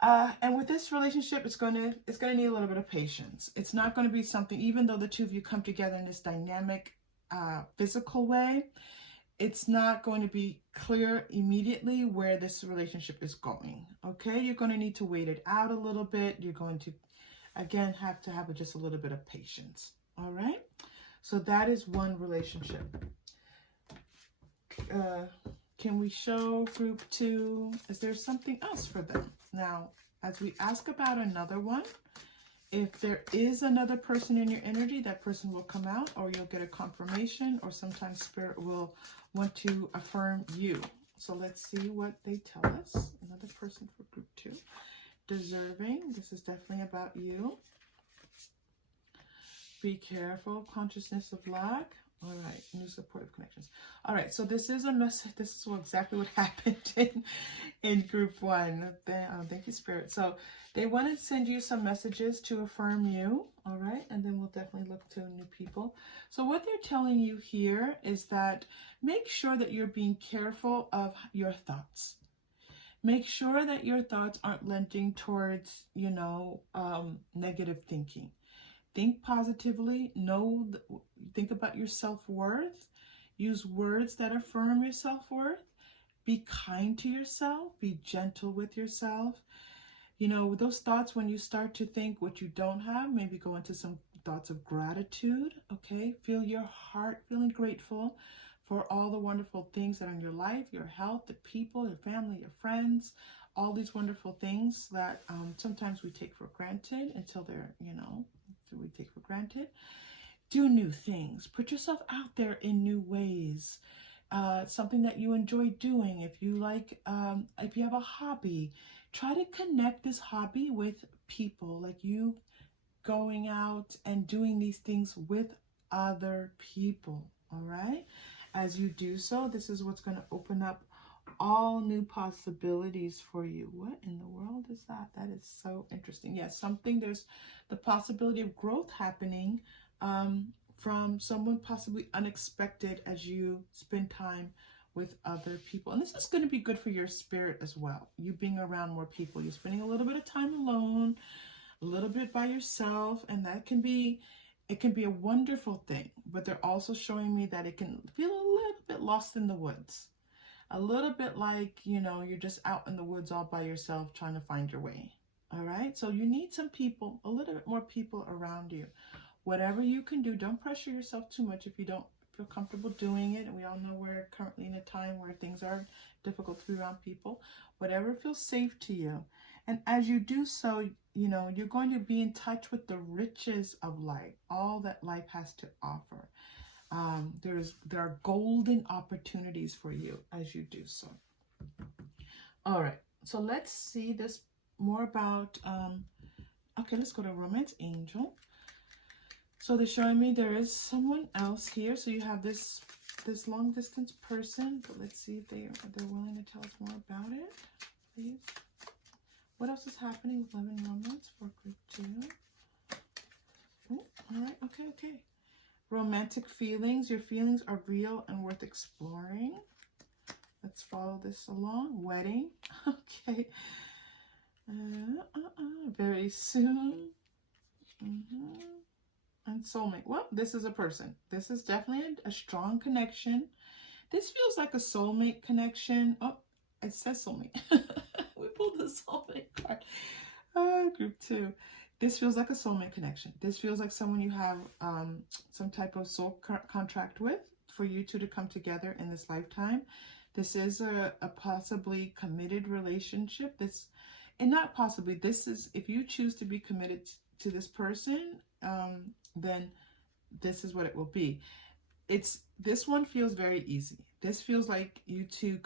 And with this relationship, it's going to need a little bit of patience. It's not going to be something, even though the two of you come together in this dynamic, physical way, it's not going to be clear immediately where this relationship is going. Okay, you're going to need to wait it out a little bit. You're going to, again, have to have just a little bit of patience. All right. So that is one relationship. Can we show group 2? Is there something else for them? Now, as we ask about another one, if there is another person in your energy, that person will come out, or you'll get a confirmation, or sometimes Spirit will want to affirm you. So let's see what they tell us. Another person for group 2. Deserving. This is definitely about you. Be careful. Consciousness of lack. All right. New supportive connections. All right. So this is a message. This is exactly what happened in group one. Thank you, Spirit. So they want to send you some messages to affirm you. All right. And then we'll definitely look to new people. So what they're telling you here is that make sure that you're being careful of your thoughts. Make sure that your thoughts aren't lending towards, negative thinking. Think positively. Think about your self-worth. Use words that affirm your self-worth. Be kind to yourself. Be gentle with yourself. Those thoughts, when you start to think what you don't have, maybe go into some thoughts of gratitude, okay? Feel your heart feeling grateful for all the wonderful things that are in your life, your health, the people, your family, your friends, all these wonderful things that sometimes we take for granted until they're, we take for granted. Do new things. Put yourself out there in new ways. Something that you enjoy doing. If you if you have a hobby, try to connect this hobby with people, like you going out and doing these things with other people, all right? As you do so, this is what's going to open up all new possibilities for you. What in the world is that? That is so interesting. Yes, there's the possibility of growth happening from someone possibly unexpected as you spend time with other people. And this is going to be good for your spirit as well. You being around more people. You're spending a little bit of time alone, a little bit by yourself, and it can be a wonderful thing. But they're also showing me that it can feel a little bit lost in the woods. A little bit like, you're just out in the woods all by yourself trying to find your way. All right? So you need some people, a little bit more people around you. Whatever you can do, don't pressure yourself too much if you don't feel comfortable doing it. And we all know we're currently in a time where things are difficult to be around people. Whatever feels safe to you. And as you do so, you're going to be in touch with the riches of life, all that life has to offer. There are golden opportunities for you as you do so. All right, so let's see this more about, okay, let's go to Romance Angel. So they're showing me there is someone else here. So you have this long distance person, but let's see if they're willing to tell us more about it, please. What else is happening with Love and Romance for group 2? Oh, all right, okay. Romantic feelings. Your feelings are real and worth exploring. Let's follow this along. Wedding. Okay. Very soon. And soulmate. Well, this is a person. This is definitely a strong connection. This feels like a soulmate connection. Oh, it says soulmate. We pulled the soulmate card. Group 2. This feels like a soulmate connection. This feels like someone you have some type of soul contract with for you two to come together in this lifetime. This is a possibly committed relationship. This is, if you choose to be committed to this person, then this is what it will be. This one feels very easy. This feels like you two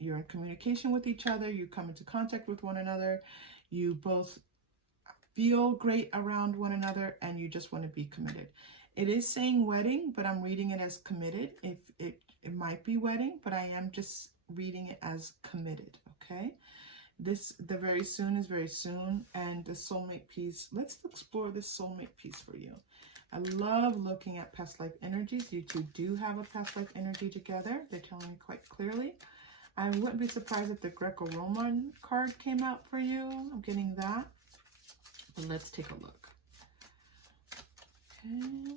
you're in communication with each other. You come into contact with one another. You both feel great around one another, and you just want to be committed. It is saying wedding, but I'm reading it as committed. It might be wedding, but I am just reading it as committed, okay? The very soon is very soon, and the soulmate piece. Let's explore this soulmate piece for you. I love looking at past life energies. You two do have a past life energy together. They're telling me quite clearly. I wouldn't be surprised if the Greco-Roman card came out for you. I'm getting that. But let's take a look. Okay.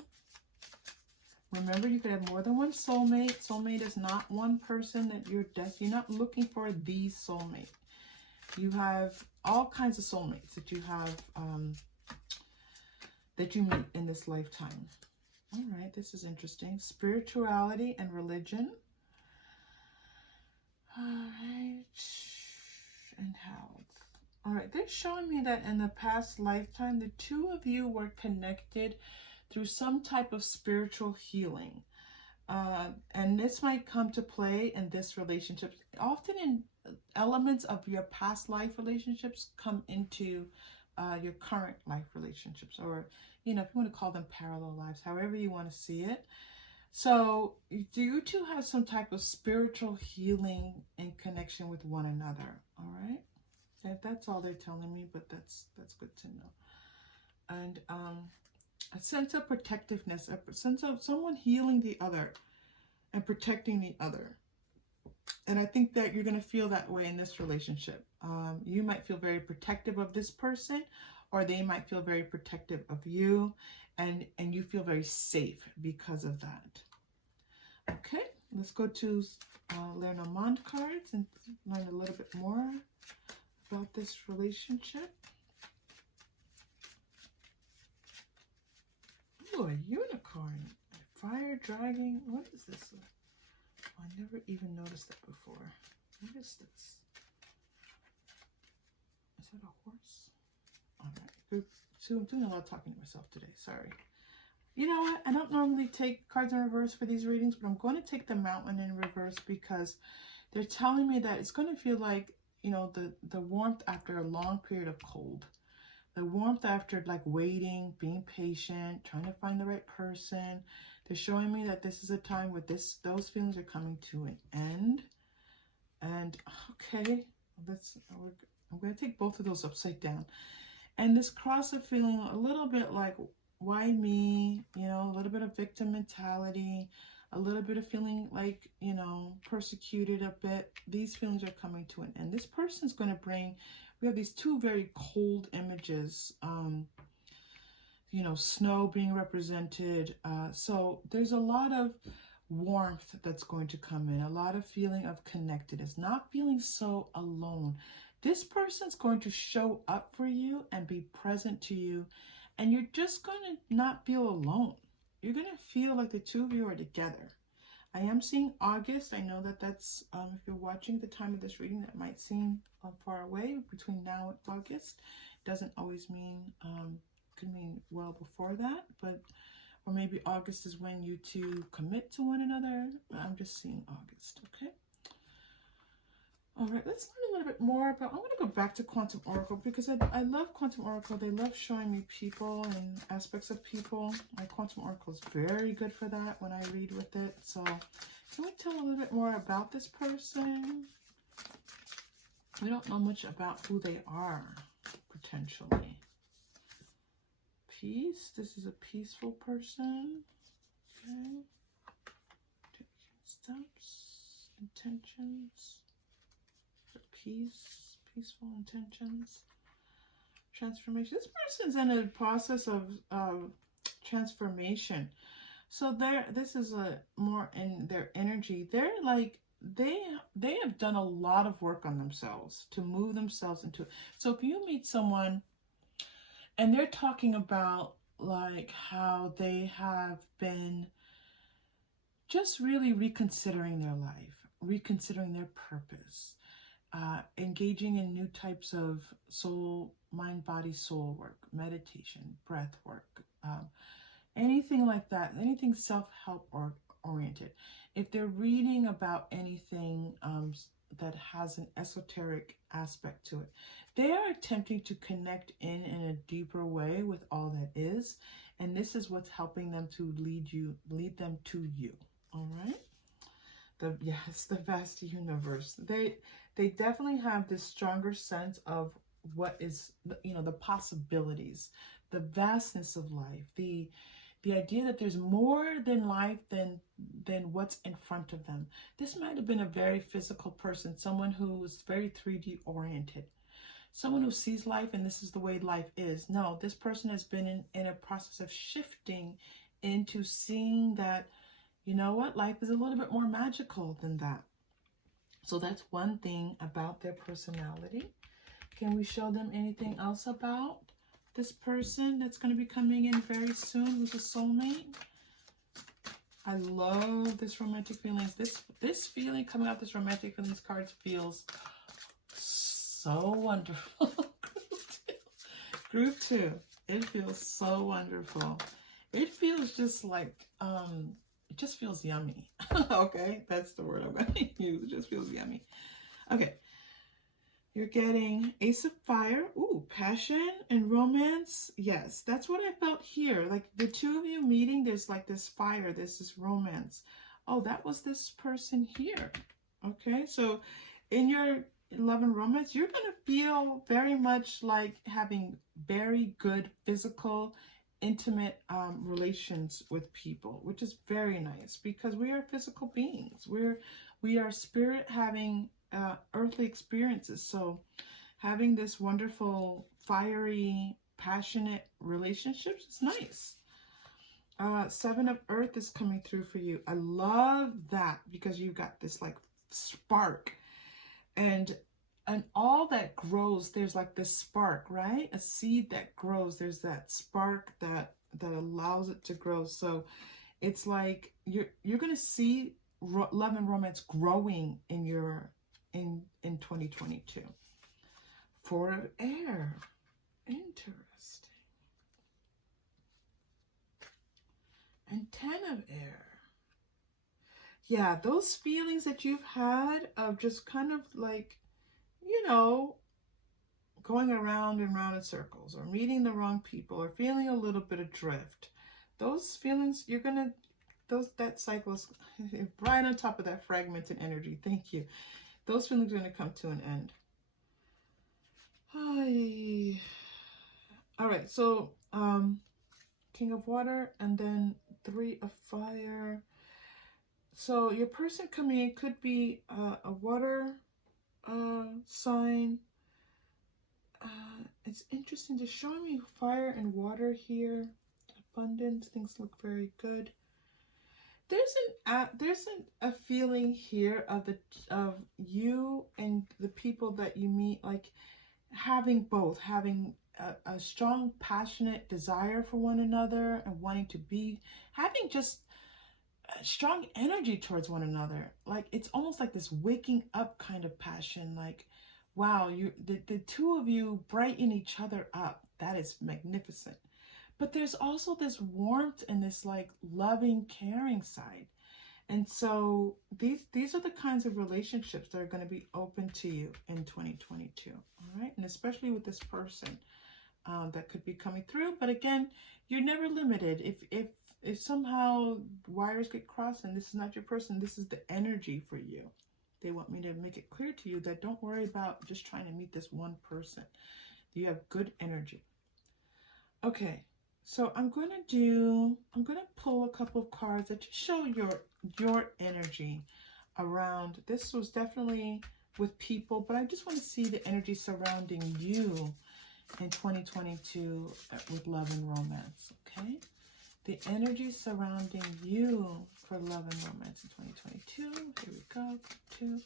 Remember, you could have more than one soulmate. Soulmate is not one person that you're not looking for the soulmate. You have all kinds of soulmates that you have that you meet in this lifetime. All right, this is interesting. Spirituality and religion. All right, and health. All right, they're showing me that in the past lifetime, the two of you were connected through some type of spiritual healing. And this might come to play in this relationship. Often in elements of your past life relationships come into your current life relationships, or, you know, if you want to call them parallel lives, however you want to see it. So do you two have some type of spiritual healing and connection with one another? All right. That's all they're telling me, but that's good to know. And a sense of protectiveness, a sense of someone healing the other and protecting the other. And I think that you're going to feel that way in this relationship. You might feel very protective of this person, or they might feel very protective of you, and you feel very safe because of that. Okay, let's go to Lenormand cards and learn a little bit more about this relationship. Oh, a unicorn, a fire dragon. What is this? Oh, I never even noticed that before. What is this? Is that a horse? All right, group 2. I'm doing a lot of talking to myself today. Sorry. You know what? I don't normally take cards in reverse for these readings, but I'm going to take the Mountain in reverse because they're telling me that it's going to feel like, you know, the warmth after a long period of cold. The warmth after, like, waiting, being patient, trying to find the right person. They're showing me that this is a time where those feelings are coming to an end. And, okay, I'm going to take both of those upside down. And this cross of feeling a little bit like, why me? You know, a little bit of victim mentality, a little bit of feeling like, you know, persecuted a bit. These feelings are coming to an end. This person's going to bring, we have these two very cold images, you know, snow being represented. So there's a lot of warmth that's going to come in, a lot of feeling of connectedness, not feeling so alone. This person's going to show up for you and be present to you, and you're just going to not feel alone. You're going to feel like the two of you are together. I am seeing August. I know that that's, if you're watching the time of this reading, that might seem far away. Between now and August doesn't always mean, could mean well before that, but, or maybe August is when you two commit to one another. I'm just seeing August, okay? All right, let's learn a little bit more about, I'm going to go back to Quantum Oracle because I love Quantum Oracle. They love showing me people and aspects of people. My Quantum Oracle is very good for that when I read with it. So can we tell a little bit more about this person? We don't know much about who they are, potentially. Peace. This is a peaceful person. Okay. Steps, intentions. Peace, peaceful intentions, transformation. This person's in a process of transformation. So this is a more in their energy. They're like, they have done a lot of work on themselves to move themselves into. So if you meet someone and they're talking about like how they have been just really reconsidering their life, reconsidering their purpose, engaging in new types of soul, mind, body, soul work, meditation, breath work, anything like that, anything self-help or oriented. If they're reading about anything that has an esoteric aspect to it, they are attempting to connect in a deeper way with all that is, and this is what's helping them to lead them to you. All right. Yes, the vast universe. They definitely have this stronger sense of what is, you know, the possibilities, the vastness of life, the idea that there's more than life than what's in front of them. This might have been a very physical person, someone who's very 3D oriented, someone who sees life and this is the way life is. No, this person has been in a process of shifting into seeing that, you know what, life is a little bit more magical than that. So that's one thing about their personality. Can we show them anything else about this person that's going to be coming in very soon, who's a soulmate? I love this romantic feelings. This feeling coming out, this romantic feelings cards feels so wonderful. Group 2. It feels so wonderful. It feels just like, it just feels yummy. Okay, that's the word I'm going to use. It just feels yummy. Okay, you're getting Ace of Fire. Ooh, passion and romance, yes, that's what I felt here. Like the two of you meeting, there's like this fire, there's this romance. Oh, that was this person here. Okay, so in your love and romance, you're going to feel very much like having very good physical, intimate relations with people, which is very nice because we are physical beings. We are spirit having earthly experiences. So having this wonderful, fiery, passionate relationships is nice. Seven of Earth is coming through for you. I love that because you've got this like spark, and all that grows, there's like this spark, right? A seed that grows, there's that spark that allows it to grow. So it's like you're gonna see love and romance growing in your in 2022. Four of Air, interesting. And 10 of Air. Yeah, those feelings that you've had of just kind of like, you know, going around and round in circles, or meeting the wrong people, or feeling a little bit adrift. Those feelings, you're gonna, that cycle is right on top of that fragmented energy. Thank you. Those feelings are gonna come to an end. Hi. All right, so King of Water, and then Three of Fire. So your person coming in could be a water sign. It's interesting. They're showing me fire and water here. Abundance. Things look very good. There's a feeling here of you and the people that you meet, like having both, having a strong, passionate desire for one another and wanting to be, having just strong energy towards one another. Like it's almost like this waking up kind of passion. Like, wow, the two of you brighten each other up. That is magnificent. But there's also this warmth and this like loving, caring side. And so these are the kinds of relationships that are going to be open to you in 2022. All right, and especially with this person that could be coming through. But again, you're never limited. If somehow wires get crossed and this is not your person, this is the energy for you. They want me to make it clear to you that don't worry about just trying to meet this one person. You have good energy. Okay, so I'm going to pull a couple of cards that just show your energy around. This was definitely with people, but I just want to see the energy surrounding you in 2022 with love and romance, okay? The energy surrounding you for love and romance in 2022. Here we go. 2.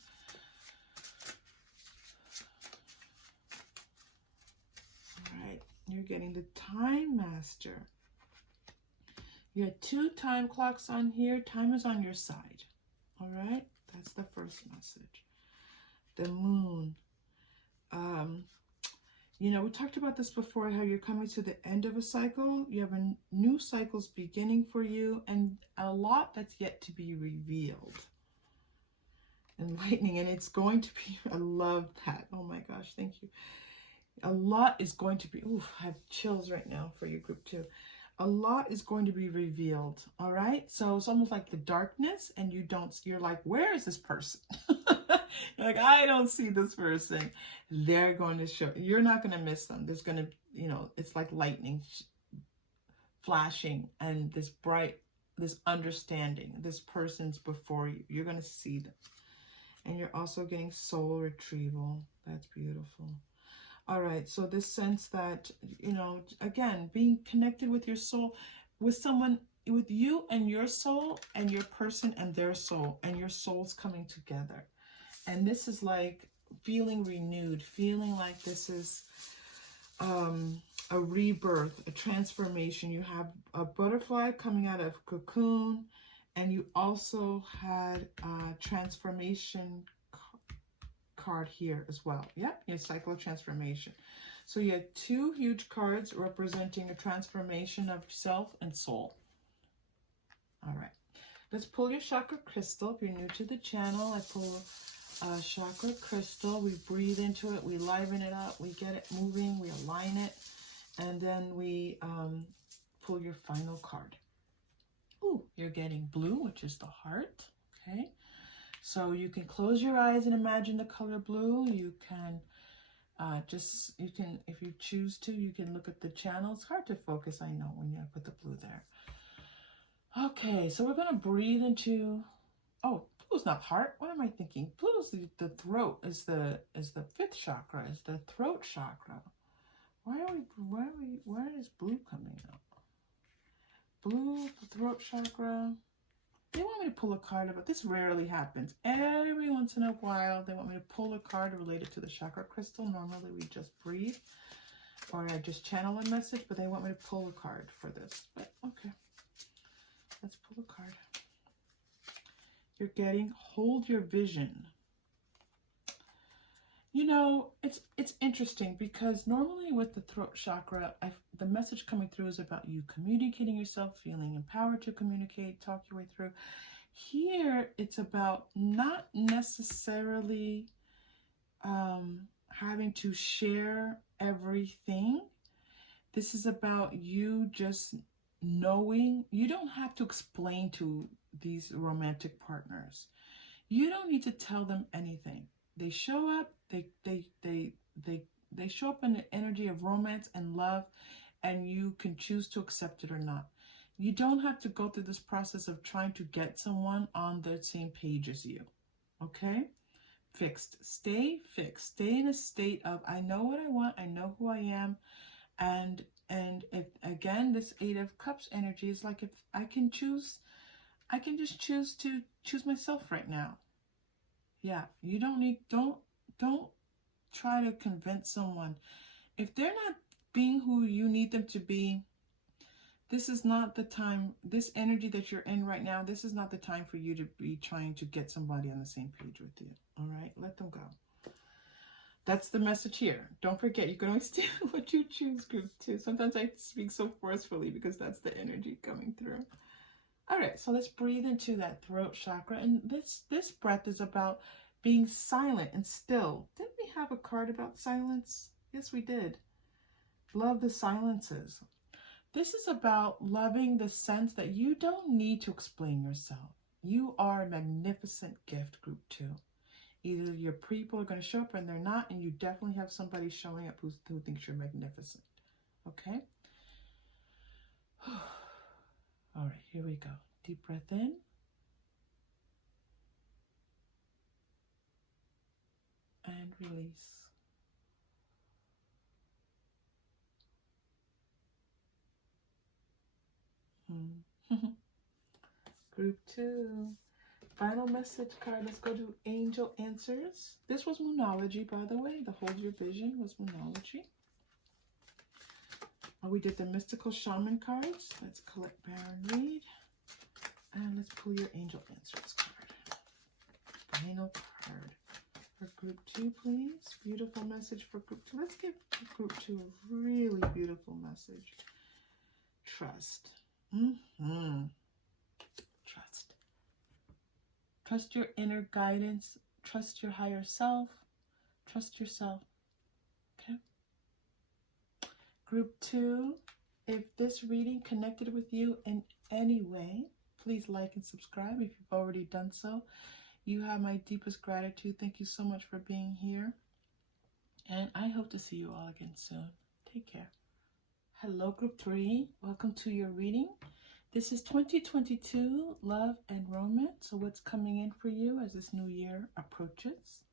All right. You're getting the Time Master. You have 2 time clocks on here. Time is on your side. All right. That's the first message. The Moon. You know, we talked about this before, how you're coming to the end of a cycle. You have a new cycle's beginning for you, and a lot that's yet to be revealed. Enlightening, and it's going to be, I love that. Oh my gosh, thank you. A lot is going to be, oof, I have chills right now for your group too. A lot is going to be revealed, all right? So it's almost like the darkness, and you're like, where is this person? You're like, I don't see this person. They're going to show, you're not going to miss them. There's going to, you know, it's like lightning flashing, and this understanding, this person's before you. You're going to see them. And you're also getting soul retrieval. That's beautiful. All right, so this sense that, you know, again, being connected with your soul, with someone, with you and your soul, and your person and their soul, and your souls coming together. And this is like feeling renewed, feeling like this is a rebirth, a transformation. You have a butterfly coming out of cocoon, and you also had a transformation card here as well. Yep, your cycle of transformation. So you had 2 huge cards representing a transformation of self and soul. All right, let's pull your chakra crystal. If you're new to the channel, I pull chakra crystal. We breathe into it, we liven it up, we get it moving, we align it, and then we pull your final card. Ooh, you're getting blue, which is the heart. Okay, so you can close your eyes and imagine the color blue. You can if you choose to, you can look at the channel. It's hard to focus, I know, when you put the blue there. Okay, so we're going to breathe into, oh, blue's not heart. What am I thinking? Blue's the throat, is the fifth chakra, is the throat chakra. Why is blue coming up? Blue, the throat chakra. They want me to pull a card about this. Rarely happens. Every once in a while, they want me to pull a card related to the chakra crystal. Normally, we just breathe, or I just channel a message, but they want me to pull a card for this. But okay, let's pull a card. You're getting hold your vision. You know, it's interesting because normally with the throat chakra, the message coming through is about you communicating yourself, feeling empowered to communicate, talk your way through. Here, it's about not necessarily having to share everything. This is about you just knowing. You don't have to explain to these romantic partners. You don't need to tell them anything. They show up, they show up in the energy of romance and love, and you can choose to accept it or not. You don't have to go through this process of trying to get someone on the same page as you. Okay? Fixed. Stay fixed. Stay in a state of, I know what I want, I know who I am, and if, again, this Eight of Cups energy is like, if I can choose, I can just choose to choose myself right now. Yeah, you don't try to convince someone. If they're not being who you need them to be, this is not the time, this energy that you're in right now, this is not the time for you to be trying to get somebody on the same page with you. All right, let them go. That's the message here. Don't forget, you can always do what you choose, group 2. Sometimes I speak so forcefully because that's the energy coming through. All right, so let's breathe into that throat chakra. And this breath is about being silent and still. Didn't we have a card about silence? Yes, we did. Love the silences. This is about loving the sense that you don't need to explain yourself. You are a magnificent gift, group 2. Either your people are going to show up and they're not, and you definitely have somebody showing up who thinks you're magnificent. Okay? All right, here we go. Deep breath in. And release. Group 2. Final message card. Let's go to Angel Answers. This was Moonology, by the way. The Hold Your Vision was Moonology. We did the Mystical Shaman cards. Let's collect, Baron, read. And let's pull your Angel Answers card. Final card for Group 2, please. Beautiful message for Group 2. Let's give Group 2 a really beautiful message. Trust. Trust. Trust your inner guidance. Trust your higher self. Trust yourself. Okay? Group 2, if this reading connected with you in any way, please like and subscribe if you've already done so. You have my deepest gratitude. Thank you so much for being here. And I hope to see you all again soon. Take care. Hello, Group 3. Welcome to your reading. This is 2022, love and romance. So what's coming in for you as this new year approaches?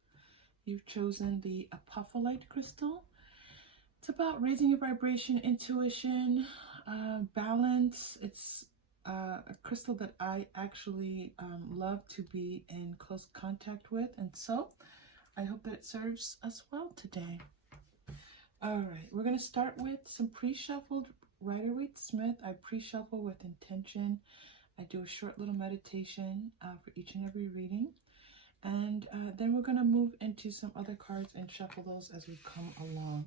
You've chosen the Apophyllite crystal. It's about raising your vibration, intuition, balance. It's a crystal that I actually love to be in close contact with. And so I hope that it serves us well today. All right, we're going to start with some pre-shuffled Rider-Waite-Smith. I pre-shuffle with intention. I do a short little meditation for each and every reading. And then we're going to move into some other cards and shuffle those as we come along.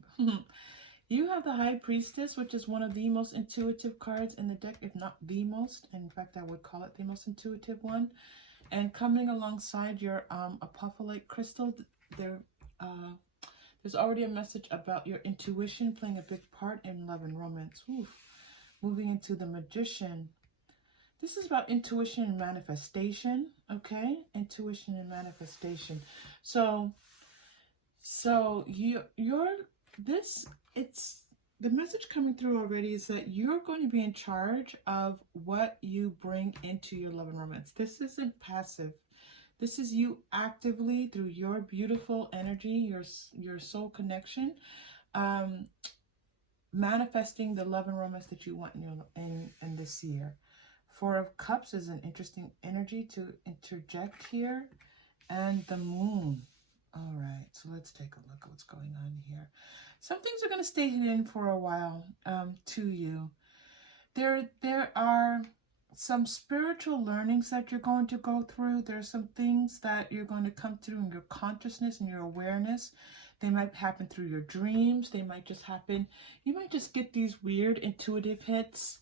You have the High Priestess, which is one of the most intuitive cards in the deck, if not the most. In fact, I would call it the most intuitive one. And coming alongside your Apophyllite crystal, there, there's already a message about your intuition playing a big part in love and romance. Oof. Moving into the Magician. This is about intuition and manifestation, okay? Intuition and manifestation. So it's the message coming through already is that you're going to be in charge of what you bring into your love and romance. This isn't passive. This is you actively, through your beautiful energy, your soul connection, manifesting the love and romance that you want in this year. Four of Cups is an interesting energy to interject here. And the Moon. All right, so let's take a look at what's going on here. Some things are going to stay hidden for a while to you. There are some spiritual learnings that you're going to go through. There are some things that you're going to come through in your consciousness and your awareness. They might happen through your dreams. They might just happen. You might just get these weird intuitive hits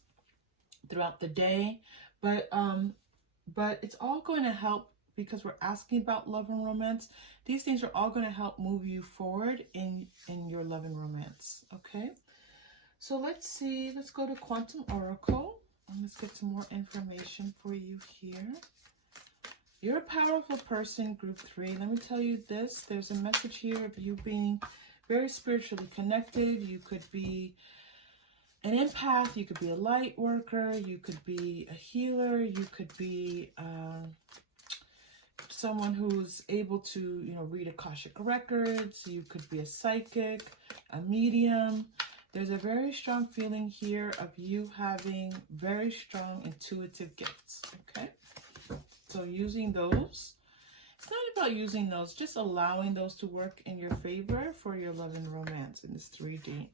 throughout the day. But it's all going to help, because we're asking about love and romance. These things are all going to help move you forward in your love and romance. Okay, so let's see. Let's go to Quantum Oracle and let's get some more information for you here. You're a powerful person, Group 3. Let me tell you this. There's a message here of you being very spiritually connected. You could be an empath. You could be a light worker. You could be a healer. You could be someone who's able to, read Akashic records. You could be a psychic, a medium. There's a very strong feeling here of you having very strong intuitive gifts, okay? So using those, it's not about using those, just allowing those to work in your favor for your love and romance in this 3D.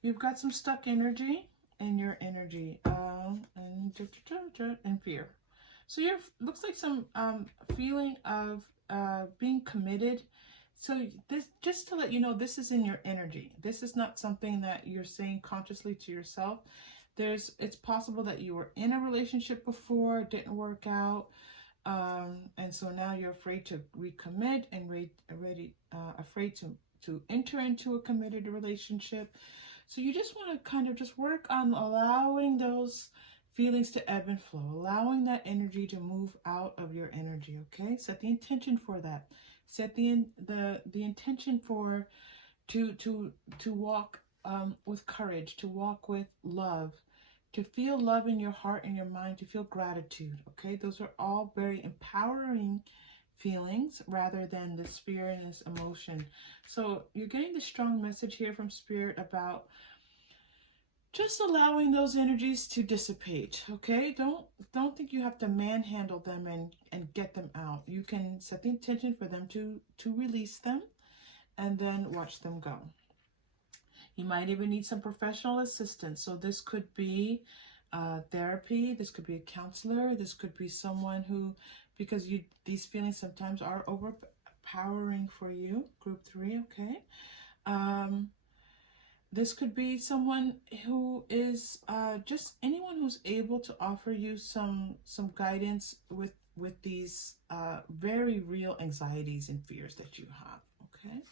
You've got some stuck energy in your energy and fear. So looks like some feeling of being committed. So this, just to let you know, this is in your energy. This is not something that you're saying consciously to yourself. It's possible that you were in a relationship before, it didn't work out, and so now you're afraid to recommit and afraid to enter into a committed relationship. So you just want to kind of just work on allowing those feelings to ebb and flow, allowing that energy to move out of your energy, okay? Set the intention for that. Set the intention for to walk with courage, to walk with love, to feel love in your heart and your mind, to feel gratitude, okay? Those are all very empowering feelings rather than the spirit and this emotion. So you're getting the strong message here from Spirit about just allowing those energies to dissipate, okay? Don't think you have to manhandle them and get them out. You can set the intention for them to release them and then watch them go. You might even need some professional assistance. So this could be therapy, this could be a counselor, this could be someone who, because these feelings sometimes are overpowering for you, Group 3, okay? This could be someone who is just anyone who's able to offer you some guidance with these very real anxieties and fears that you have, okay?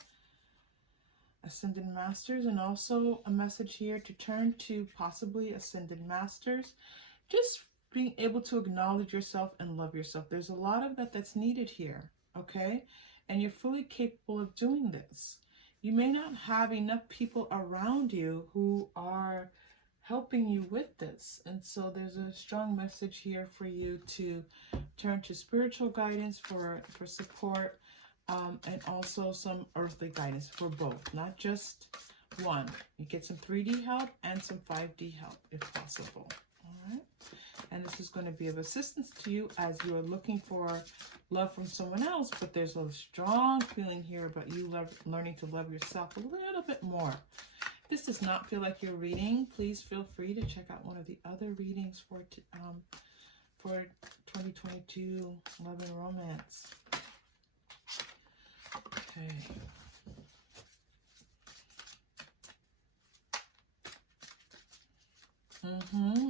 Ascended Masters, and also a message here to turn to possibly Ascended Masters. Just being able to acknowledge yourself and love yourself. There's a lot of that's needed here, okay? And you're fully capable of doing this. You may not have enough people around you who are helping you with this. And so there's a strong message here for you to turn to spiritual guidance for support, and also some earthly guidance for both, not just one. You get some 3D help and some 5D help if possible. All right. And this is going to be of assistance to you as you are looking for love from someone else, but there's a strong feeling here about you learning to love yourself a little bit more. If this does not feel like your reading, please feel free to check out one of the other readings for 2022 Love and Romance. Okay.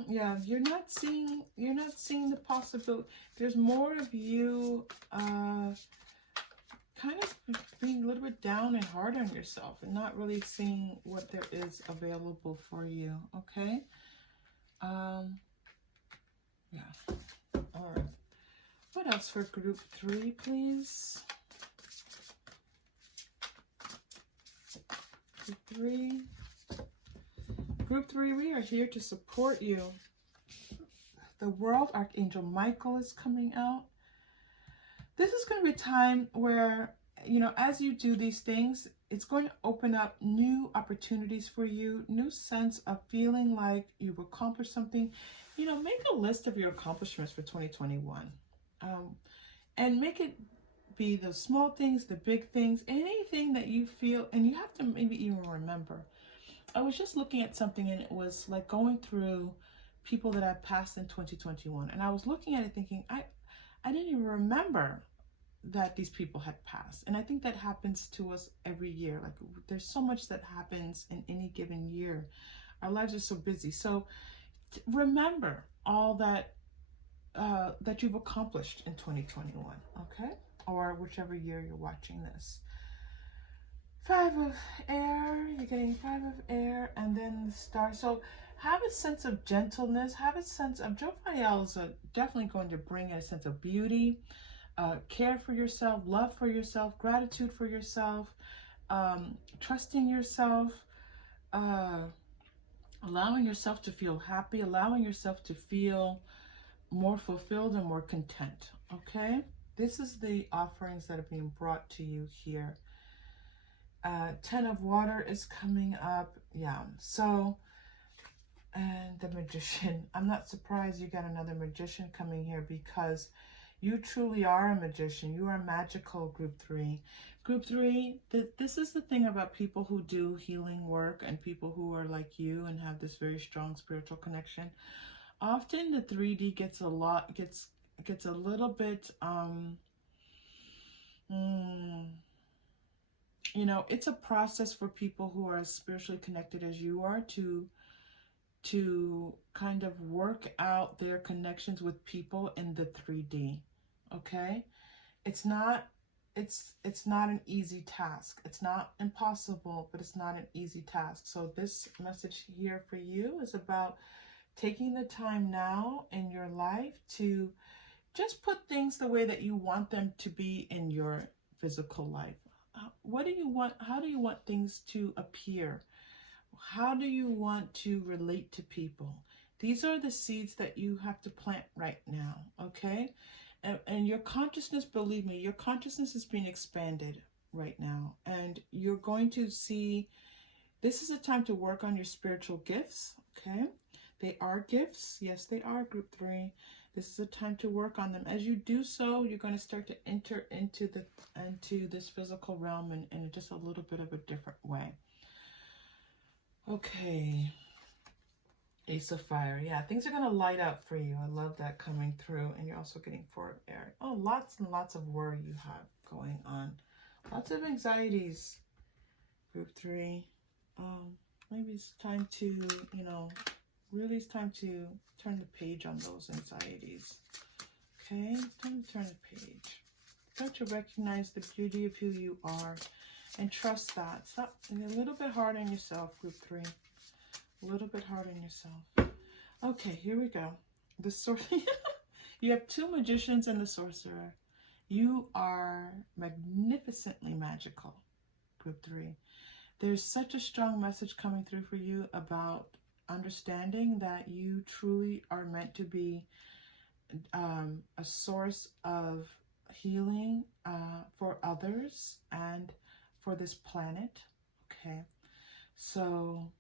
Yeah, you're not seeing the possibility. There's more of you kind of being a little bit down and hard on yourself and not really seeing what there is available for you, okay? Yeah. All right. What else for group 3, please? Group 3. Group 3, we are here to support you. The World Archangel Michael is coming out. This is going to be a time where, you know, as you do these things, it's going to open up new opportunities for you, new sense of feeling like you've accomplished something. You know, make a list of your accomplishments for 2021. And make it be the small things, the big things, anything that you feel, and you have to maybe even remember. I was just looking at something, and it was like going through people that I passed in 2021. And I was looking at it thinking, I didn't even remember that these people had passed. And I think that happens to us every year. Like, there's so much that happens in any given year. Our lives are so busy. So remember all that that you've accomplished in 2021, okay? Or whichever year you're watching this. 5 of air, you're getting 5 of air, and then the star. So have a sense of gentleness, have a sense of, Jophiel is definitely going to bring a sense of beauty, care for yourself, love for yourself, gratitude for yourself, trusting yourself, allowing yourself to feel happy, allowing yourself to feel more fulfilled and more content, okay? This is the offerings that are being brought to you here. 10 of water is coming up. Yeah, so, and the magician. I'm not surprised you got another magician coming here, because you truly are a magician. You are magical, group 3. Group 3, this is the thing about people who do healing work and people who are like you and have this very strong spiritual connection. Often the 3D gets a little bit, you know, it's a process for people who are as spiritually connected as you are to kind of work out their connections with people in the 3D, okay? It's not an easy task. It's not impossible, but it's not an easy task. So this message here for you is about taking the time now in your life to just put things the way that you want them to be in your physical life. What do you want? How do you want things to appear? How do you want to relate to people? These are the seeds that you have to plant right now, okay? And your consciousness, believe me, your consciousness is being expanded right now. And you're going to see, this is a time to work on your spiritual gifts, okay? They are gifts. Yes, they are, group 3. This is a time to work on them. As you do so, you're going to start to enter into this physical realm in just a little bit of a different way. Okay. Ace of Fire. Yeah, things are going to light up for you. I love that coming through. And you're also getting 4 of air. Oh, lots and lots of worry you have going on. Lots of anxieties, group 3. Maybe it's time to, you know, really it's time to turn the page on those anxieties. Okay, it's time to turn the page. Start to recognize the beauty of who you are and trust that. Stop being a little bit hard on yourself, group 3. A little bit hard on yourself. Okay, here we go. The sorcerer. You have 2 magicians and the sorcerer. You are magnificently magical, group 3. There's such a strong message coming through for you about understanding that you truly are meant to be a source of healing for others and for this planet, okay? So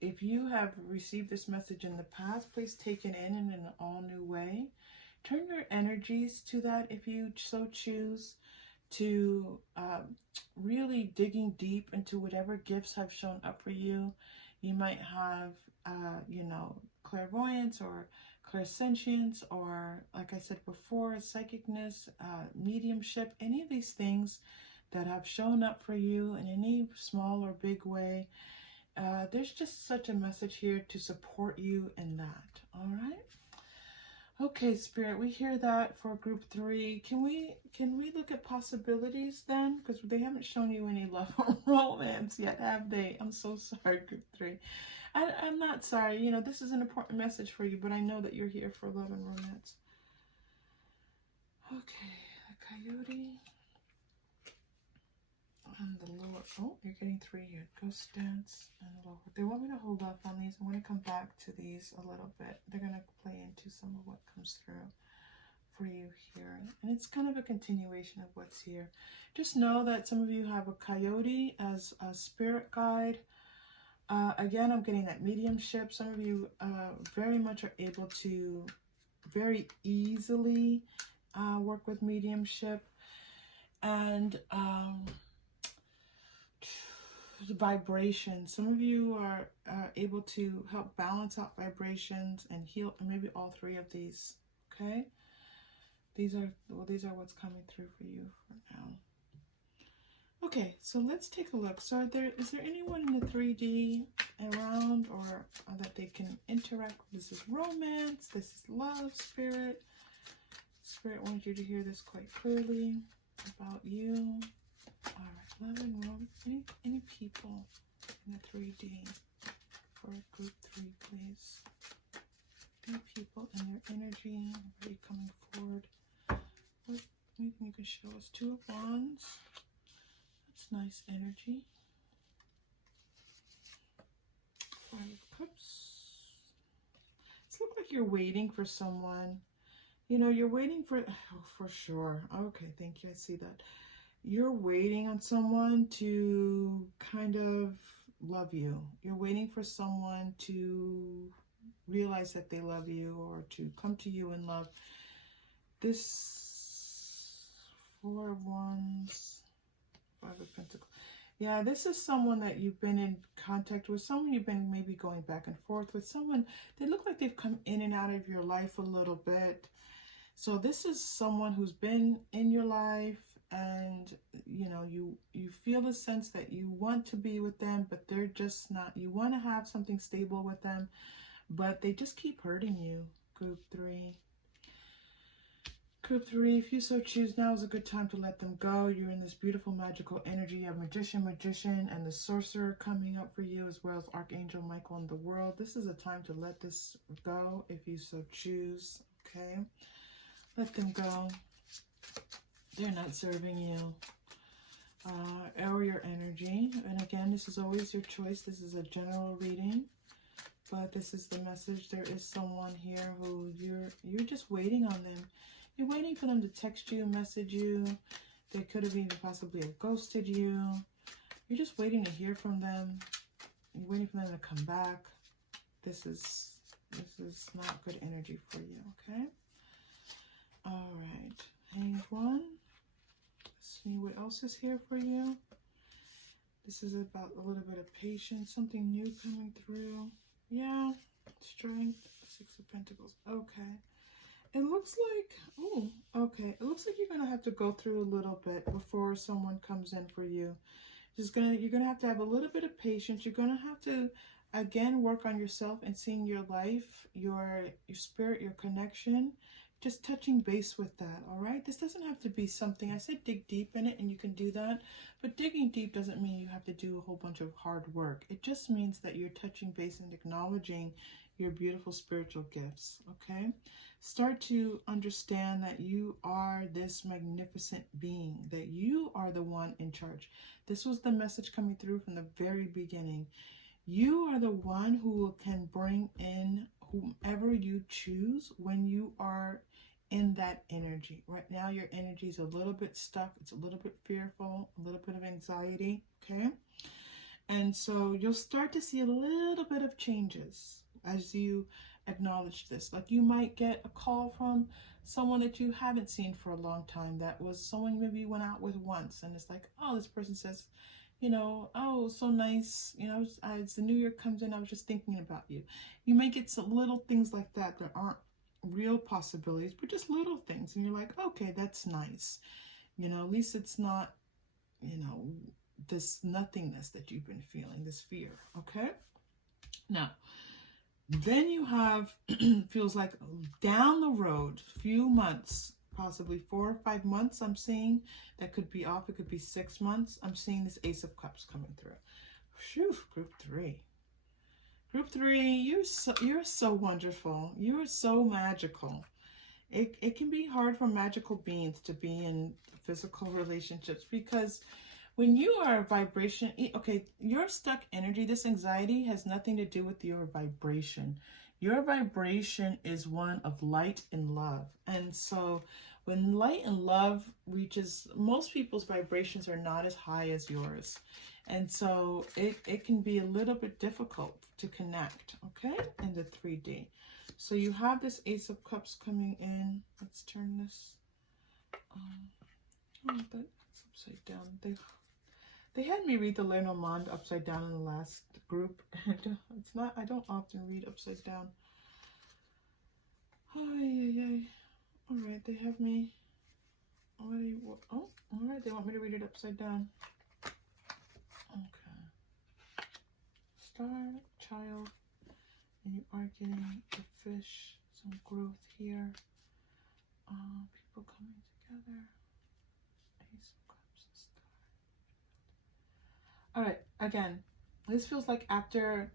if you have received this message in the past, please take it in an all new way. Turn your energies to that if you so choose, to really digging deep into whatever gifts have shown up for you. You might have, you know, clairvoyance or clairsentience, or, like I said before, psychicness, mediumship, any of these things that have shown up for you in any small or big way. There's just such a message here to support you in that. All right. Okay, Spirit, we hear that for group 3. Can we look at possibilities then? Because they haven't shown you any love or romance yet, have they? I'm so sorry, group 3. I'm not sorry. You know, this is an important message for you, but I know that you're here for love and romance. Okay, the coyote. And the Lord. Oh, you're getting 3 here. Ghost dance and the Lord. They want me to hold off on these. I'm going to come back to these a little bit. They're going to play into some of what comes through for you here. And it's kind of a continuation of what's here. Just know that some of you have a coyote as a spirit guide. Again, I'm getting that mediumship. Some of you very much are able to very easily work with mediumship. And vibration. Some of you are able to help balance out vibrations and heal maybe all 3 of these. Okay, these are what's coming through for you for now. Okay, so let's take a look. So is there anyone in the 3D around or that they can interact with? This is romance, this is love, spirit. Spirit wants you to hear this quite clearly about you. All right, love and romance. Any people in the 3D for group 3, please. Any people and their energy, everybody coming forward. What anything you can show us? 2 of Wands. That's nice energy. 5 of Cups. It's look like you're waiting for someone. You know, you're waiting for, oh, for sure. Okay, thank you. I see that. You're waiting on someone to kind of love you. You're waiting for someone to realize that they love you or to come to you in love. This 4 of Wands, 5 of Pentacles. Yeah, this is someone that you've been in contact with, someone you've been maybe going back and forth with, someone, they look like they've come in and out of your life a little bit. So this is someone who's been in your life, and you know, you feel a sense that you want to be with them, but they're just not. You want to have something stable with them, but they just keep hurting you. Group 3. Group 3, if you so choose, now is a good time to let them go. You're in this beautiful magical energy. You have Magician, and the Sorcerer coming up for you, as well as Archangel Michael and the World. This is a time to let this go if you so choose. Okay, let them go. They're not serving you or your energy. And again, this is always your choice. This is a general reading, but this is the message. There is someone here who you're just waiting on them. You're waiting for them to text you, message you. They could have even possibly have ghosted you. You're just waiting to hear from them. You're waiting for them to come back. This is not good energy for you, okay? All right. Hanged One. Let's see what else is here for you. This is about a little bit of patience, something new coming through. Yeah, Strength, 6 of Pentacles. Okay. It looks like, oh, okay. It looks like you're going to have to go through a little bit before someone comes in for you. You're going to have a little bit of patience. You're going to have to, again, work on yourself and seeing your life, your spirit, your connection. Just touching base with that, all right? This doesn't have to be something, I said dig deep in it, and you can do that, but digging deep doesn't mean you have to do a whole bunch of hard work. It just means that you're touching base and acknowledging your beautiful spiritual gifts, okay? Start to understand that you are this magnificent being, that you are the one in charge. This was the message coming through from the very beginning. You are the one who can bring in whomever you choose when you are in that energy. Right now, your energy is a little bit stuck. It's a little bit fearful, a little bit of anxiety, okay? And so you'll start to see a little bit of changes as you acknowledge this. Like you might get a call from someone that you haven't seen for a long time. That was someone maybe you went out with once, and it's like, oh, this person says, you know, oh, so nice. You know, as the new year comes in, I was just thinking about you. You may get some little things like that that aren't real possibilities, but just little things. And you're like, okay, that's nice. You know, at least it's not, you know, this nothingness that you've been feeling, this fear. Okay. Now, then you have, feels like down the road, few months, possibly 4 or 5 months, I'm seeing. That could be off. It could be 6 months. I'm seeing this Ace of Cups coming through. Phew, group 3. Group 3, you're so wonderful. You are so magical. It can be hard for magical beings to be in physical relationships, because when you are a vibration, okay, your stuck energy, this anxiety has nothing to do with your vibration. Your vibration is one of light and love. And so when light and love reaches, most people's vibrations are not as high as yours. And so it can be a little bit difficult to connect, okay, in the 3D. So you have this Ace of Cups coming in. Let's turn this. Oh, that's upside down. They had me read the Lenormand upside down in the last group, and it's not. I don't often read upside down. Oh, yeah. All right, they have me. Oh, all right. They want me to read it upside down. Okay. Star, child, and you are getting the fish. Some growth here. People coming together. Ace of Cups and Star. All right. Again, this feels like after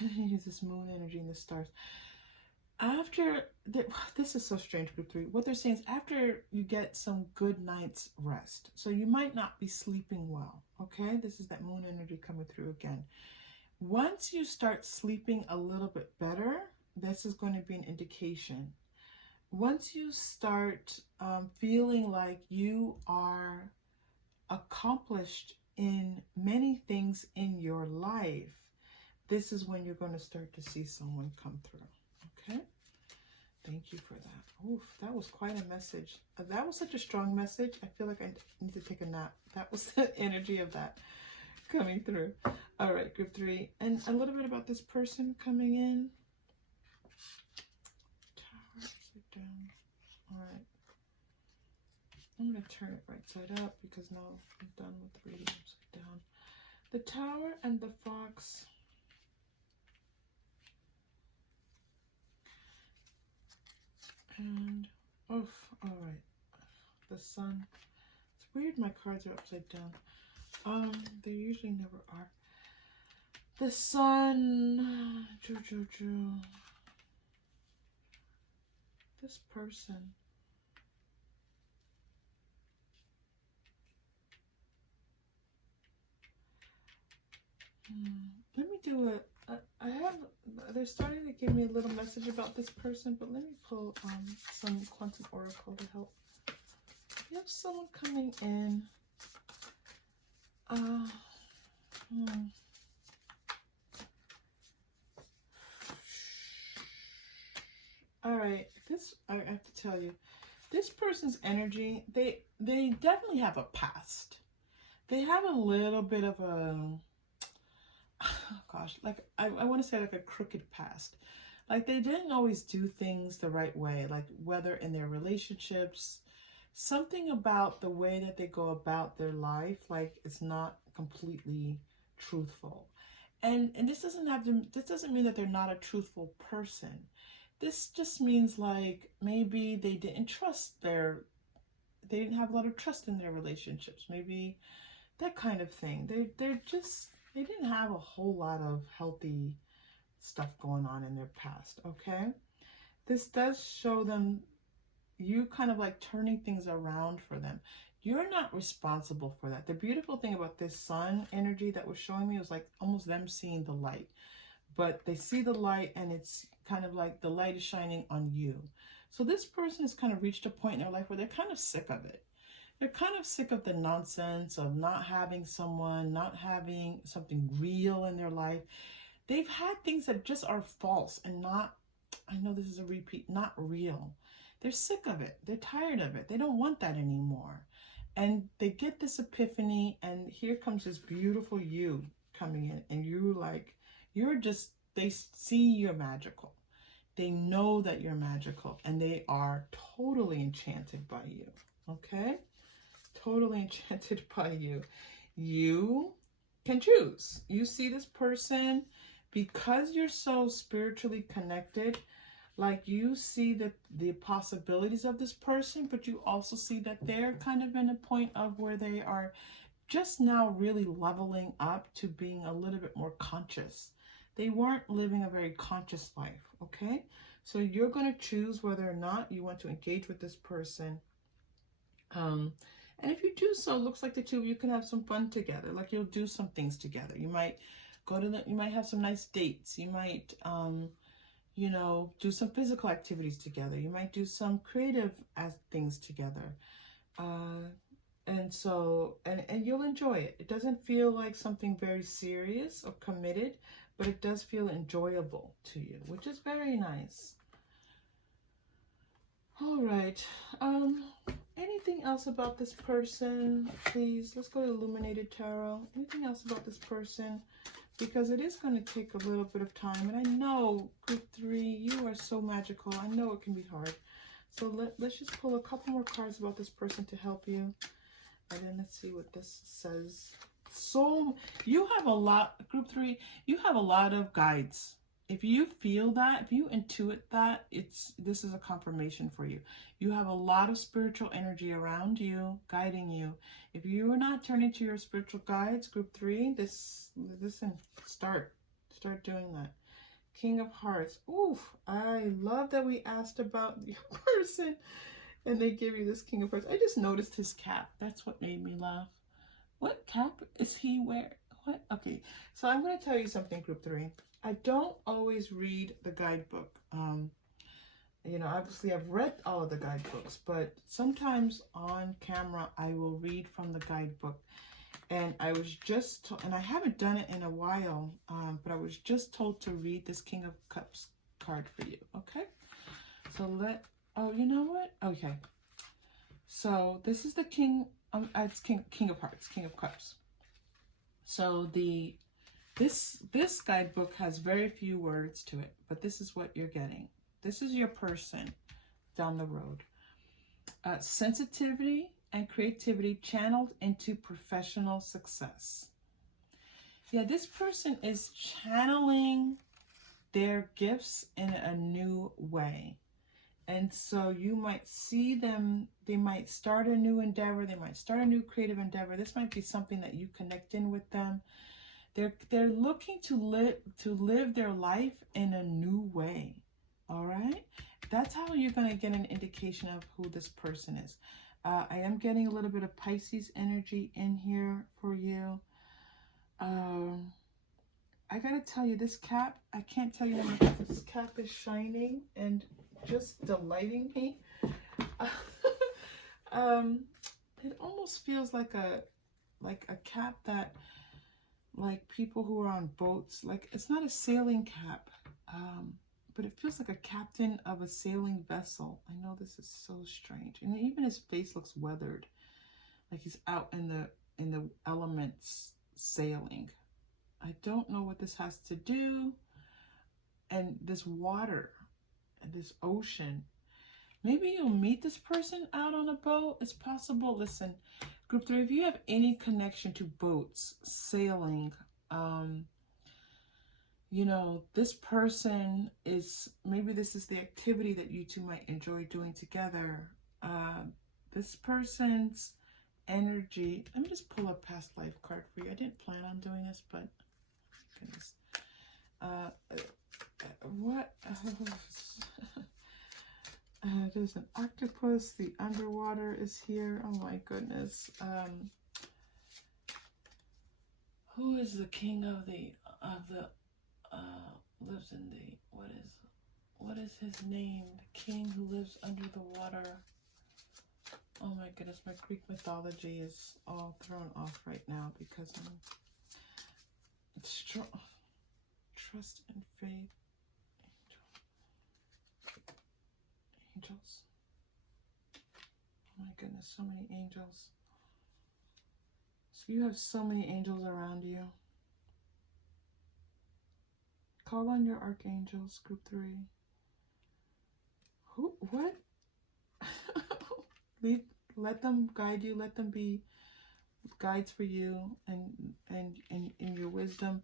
use this moon energy and the stars. This is so strange, group 3. What they're saying is after you get some good night's rest. So you might not be sleeping well, okay? This is that moon energy coming through again. Once you start sleeping a little bit better, this is going to be an indication. Once you start feeling like you are accomplished in many things in your life, this is when you're going to start to see someone come through. Okay? Thank you for that. Oof, that was quite a message. That was such a strong message. I feel like I need to take a nap. That was the energy of that coming through. All right, group 3. And a little bit about this person coming in. Tower upside down. All right. I'm going to turn it right side up because now I'm done with the reading upside down. The Tower and the Fox. And, all right. The Sun. It's weird my cards are upside down. They usually never are. The Sun. This person. Let me do they're starting to give me a little message about this person, but let me pull some quantum oracle to help. We have someone coming in. All right, I have to tell you, this person's energy, they definitely have a past. They have a little bit of a, oh gosh, like I want to say like a crooked past. Like they didn't always do things the right way, like whether in their relationships, something about the way that they go about their life, like it's not completely truthful. And this doesn't mean that they're not a truthful person. This just means like maybe they didn't have a lot of trust in their relationships. Maybe that kind of thing. They didn't have a whole lot of healthy stuff going on in their past, okay? This does show them you kind of like turning things around for them. You're not responsible for that. The beautiful thing about this Sun energy that was showing me was like almost them seeing the light. But they see the light and it's kind of like the light is shining on you. So this person has kind of reached a point in their life where they're kind of sick of it. They're kind of sick of the nonsense of not having something real in their life. They've had things that just are false and not, I know this is a repeat, not real. They're sick of it. They're tired of it. They don't want that anymore. And they get this epiphany, and here comes this beautiful you coming in, and they see you're magical. They know that you're magical, and they are totally enchanted by you. Okay? Totally enchanted by you. You can choose. You see this person because you're so spiritually connected, like you see the possibilities of this person, but you also see that they're kind of in a point of where they are just now really leveling up to being a little bit more conscious. They weren't living a very conscious life, okay? So you're going to choose whether or not you want to engage with this person. And if you do so, it looks like the two of you can have some fun together. Like you'll do some things together. You might you might have some nice dates. You might, you know, do some physical activities together. You might do some creative things together. And so, and you'll enjoy it. It doesn't feel like something very serious or committed, but it does feel enjoyable to you, which is very nice. All right. Anything else about this person, please? Let's go to Illuminated Tarot. Anything else about this person? Because it is going to take a little bit of time. And I know, Group 3, you are so magical. I know it can be hard. So let's just pull a couple more cards about this person to help you. And then let's see what this says. So you have a lot, Group 3, you have a lot of guides. If you feel that, if you intuit that, this is a confirmation for you. You have a lot of spiritual energy around you, guiding you. If you are not turning to your spiritual guides, Group 3, listen, start doing that. King of Hearts. Oof, I love that we asked about your person and they give you this King of Hearts. I just noticed his cap. That's what made me laugh. What cap is he wearing? What? Okay, so I'm going to tell you something, Group 3. I don't always read the guidebook. You know, obviously I've read all of the guidebooks, but sometimes on camera I will read from the guidebook. And I was just, and I haven't done it in a while, but I was just told to read this King of Cups card for you, okay? So oh, you know what? Okay. So this is the King, it's King of Hearts, King of Cups. So this guidebook has very few words to it, but this is what you're getting. This is your person down the road. Sensitivity and creativity channeled into professional success. Yeah, this person is channeling their gifts in a new way. And so you might see them, they might start a new endeavor, they might start a new creative endeavor. This might be something that you connect in with them. They're looking to live their life in a new way. All right? That's how you're going to get an indication of who this person is. I am getting a little bit of Pisces energy in here for you. I got to tell you, this cap, I can't tell you how much this cap is shining and just delighting me. It almost feels like a cap that, like people who are on boats, like it's not a sailing cap, but it feels like a captain of a sailing vessel. I know this is so strange, and even his face looks weathered, like he's out in the elements sailing. I don't know what this has to do, and this water and this ocean. Maybe you'll meet this person out on a boat. It's possible. Listen, Group 3, if you have any connection to boats, sailing, you know, this person is, maybe this is the activity that you two might enjoy doing together. This person's energy, let me just pull a past life card for you. I didn't plan on doing this, but goodness. What? There's an octopus. The underwater is here. Oh my goodness. Who is the king of the lives in the, what is his name? The king who lives under the water. Oh my goodness, my Greek mythology is all thrown off right now because I'm strong. Trust and faith. Angels. Oh my goodness, so many angels. So you have so many angels around you. Call on your archangels, Group 3. Who? What? Let them guide you. Let them be guides for you, and in your wisdom.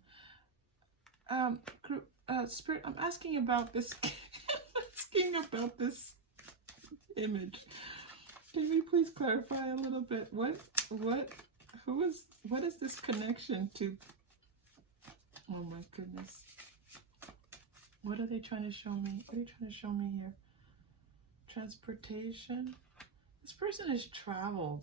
Spirit, I'm asking about this. Asking about this image. Can you please clarify a little bit? What is this connection to? Oh my goodness. What are they trying to show me? What are you trying to show me here? Transportation. This person has traveled.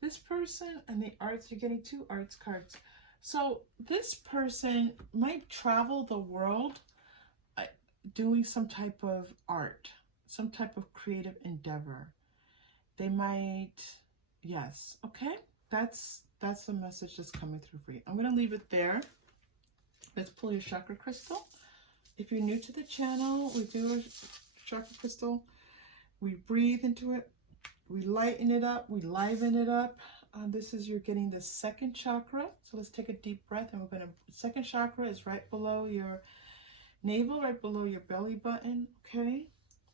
This person and the arts, you're getting 2 arts cards. So this person might travel the world doing some type of art, some type of creative endeavor. They might, yes, okay? That's the message that's coming through for you. I'm going to leave it there. Let's pull your chakra crystal. If you're new to the channel, we do a chakra crystal. We breathe into it. We lighten it up. We liven it up. This is, you're getting the 2nd chakra. So let's take a deep breath, and we're going to, 2nd chakra is right below your navel, right below your belly button. Okay.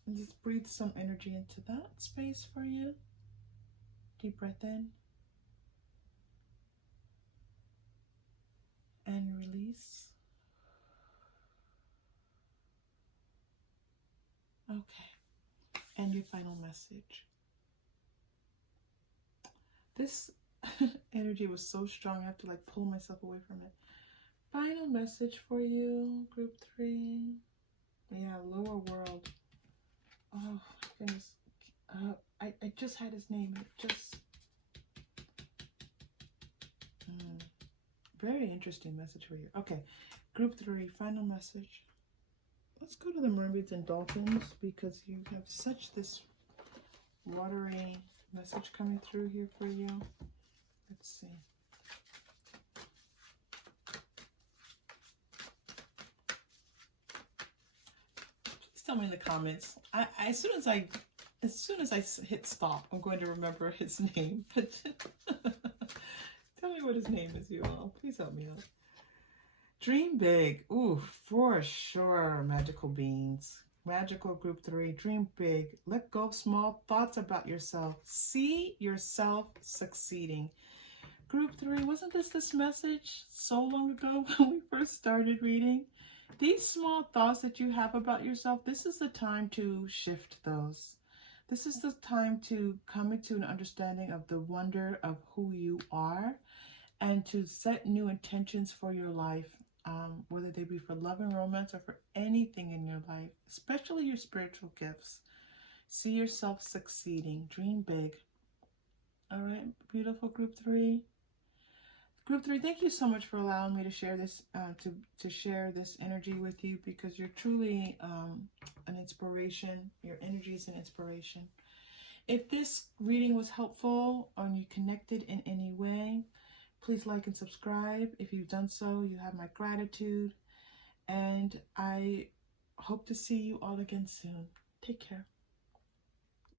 And just breathe some energy into that space for you. Deep breath in. And release. Okay. And your final message. This energy was so strong, I have to like pull myself away from it. Final message for you, group 3. Yeah, lower world. Oh, goodness. I just had his name. It just... very interesting message for you. Okay, group 3, final message. Let's go to the mermaids and dolphins, because you have such this watery message coming through here for you. Let's see. Please tell me in the comments. As soon as I hit stop, I'm going to remember his name. But tell me what his name is, you all. Please help me out. Dream big. Ooh, for sure, magical beings. Magical group 3. Dream big. Let go of small thoughts about yourself. See yourself succeeding. Group 3, wasn't this message so long ago when we first started reading? These small thoughts that you have about yourself, this is the time to shift those. This is the time to come into an understanding of the wonder of who you are, and to set new intentions for your life, whether they be for love and romance or for anything in your life, especially your spiritual gifts. See yourself succeeding. Dream big. All right, beautiful group 3. Group 3, thank you so much for allowing me to share this, to share this energy with you, because you're truly an inspiration. Your energy is an inspiration. If this reading was helpful or you connected in any way, please like and subscribe. If you've done so, you have my gratitude. And I hope to see you all again soon. Take care.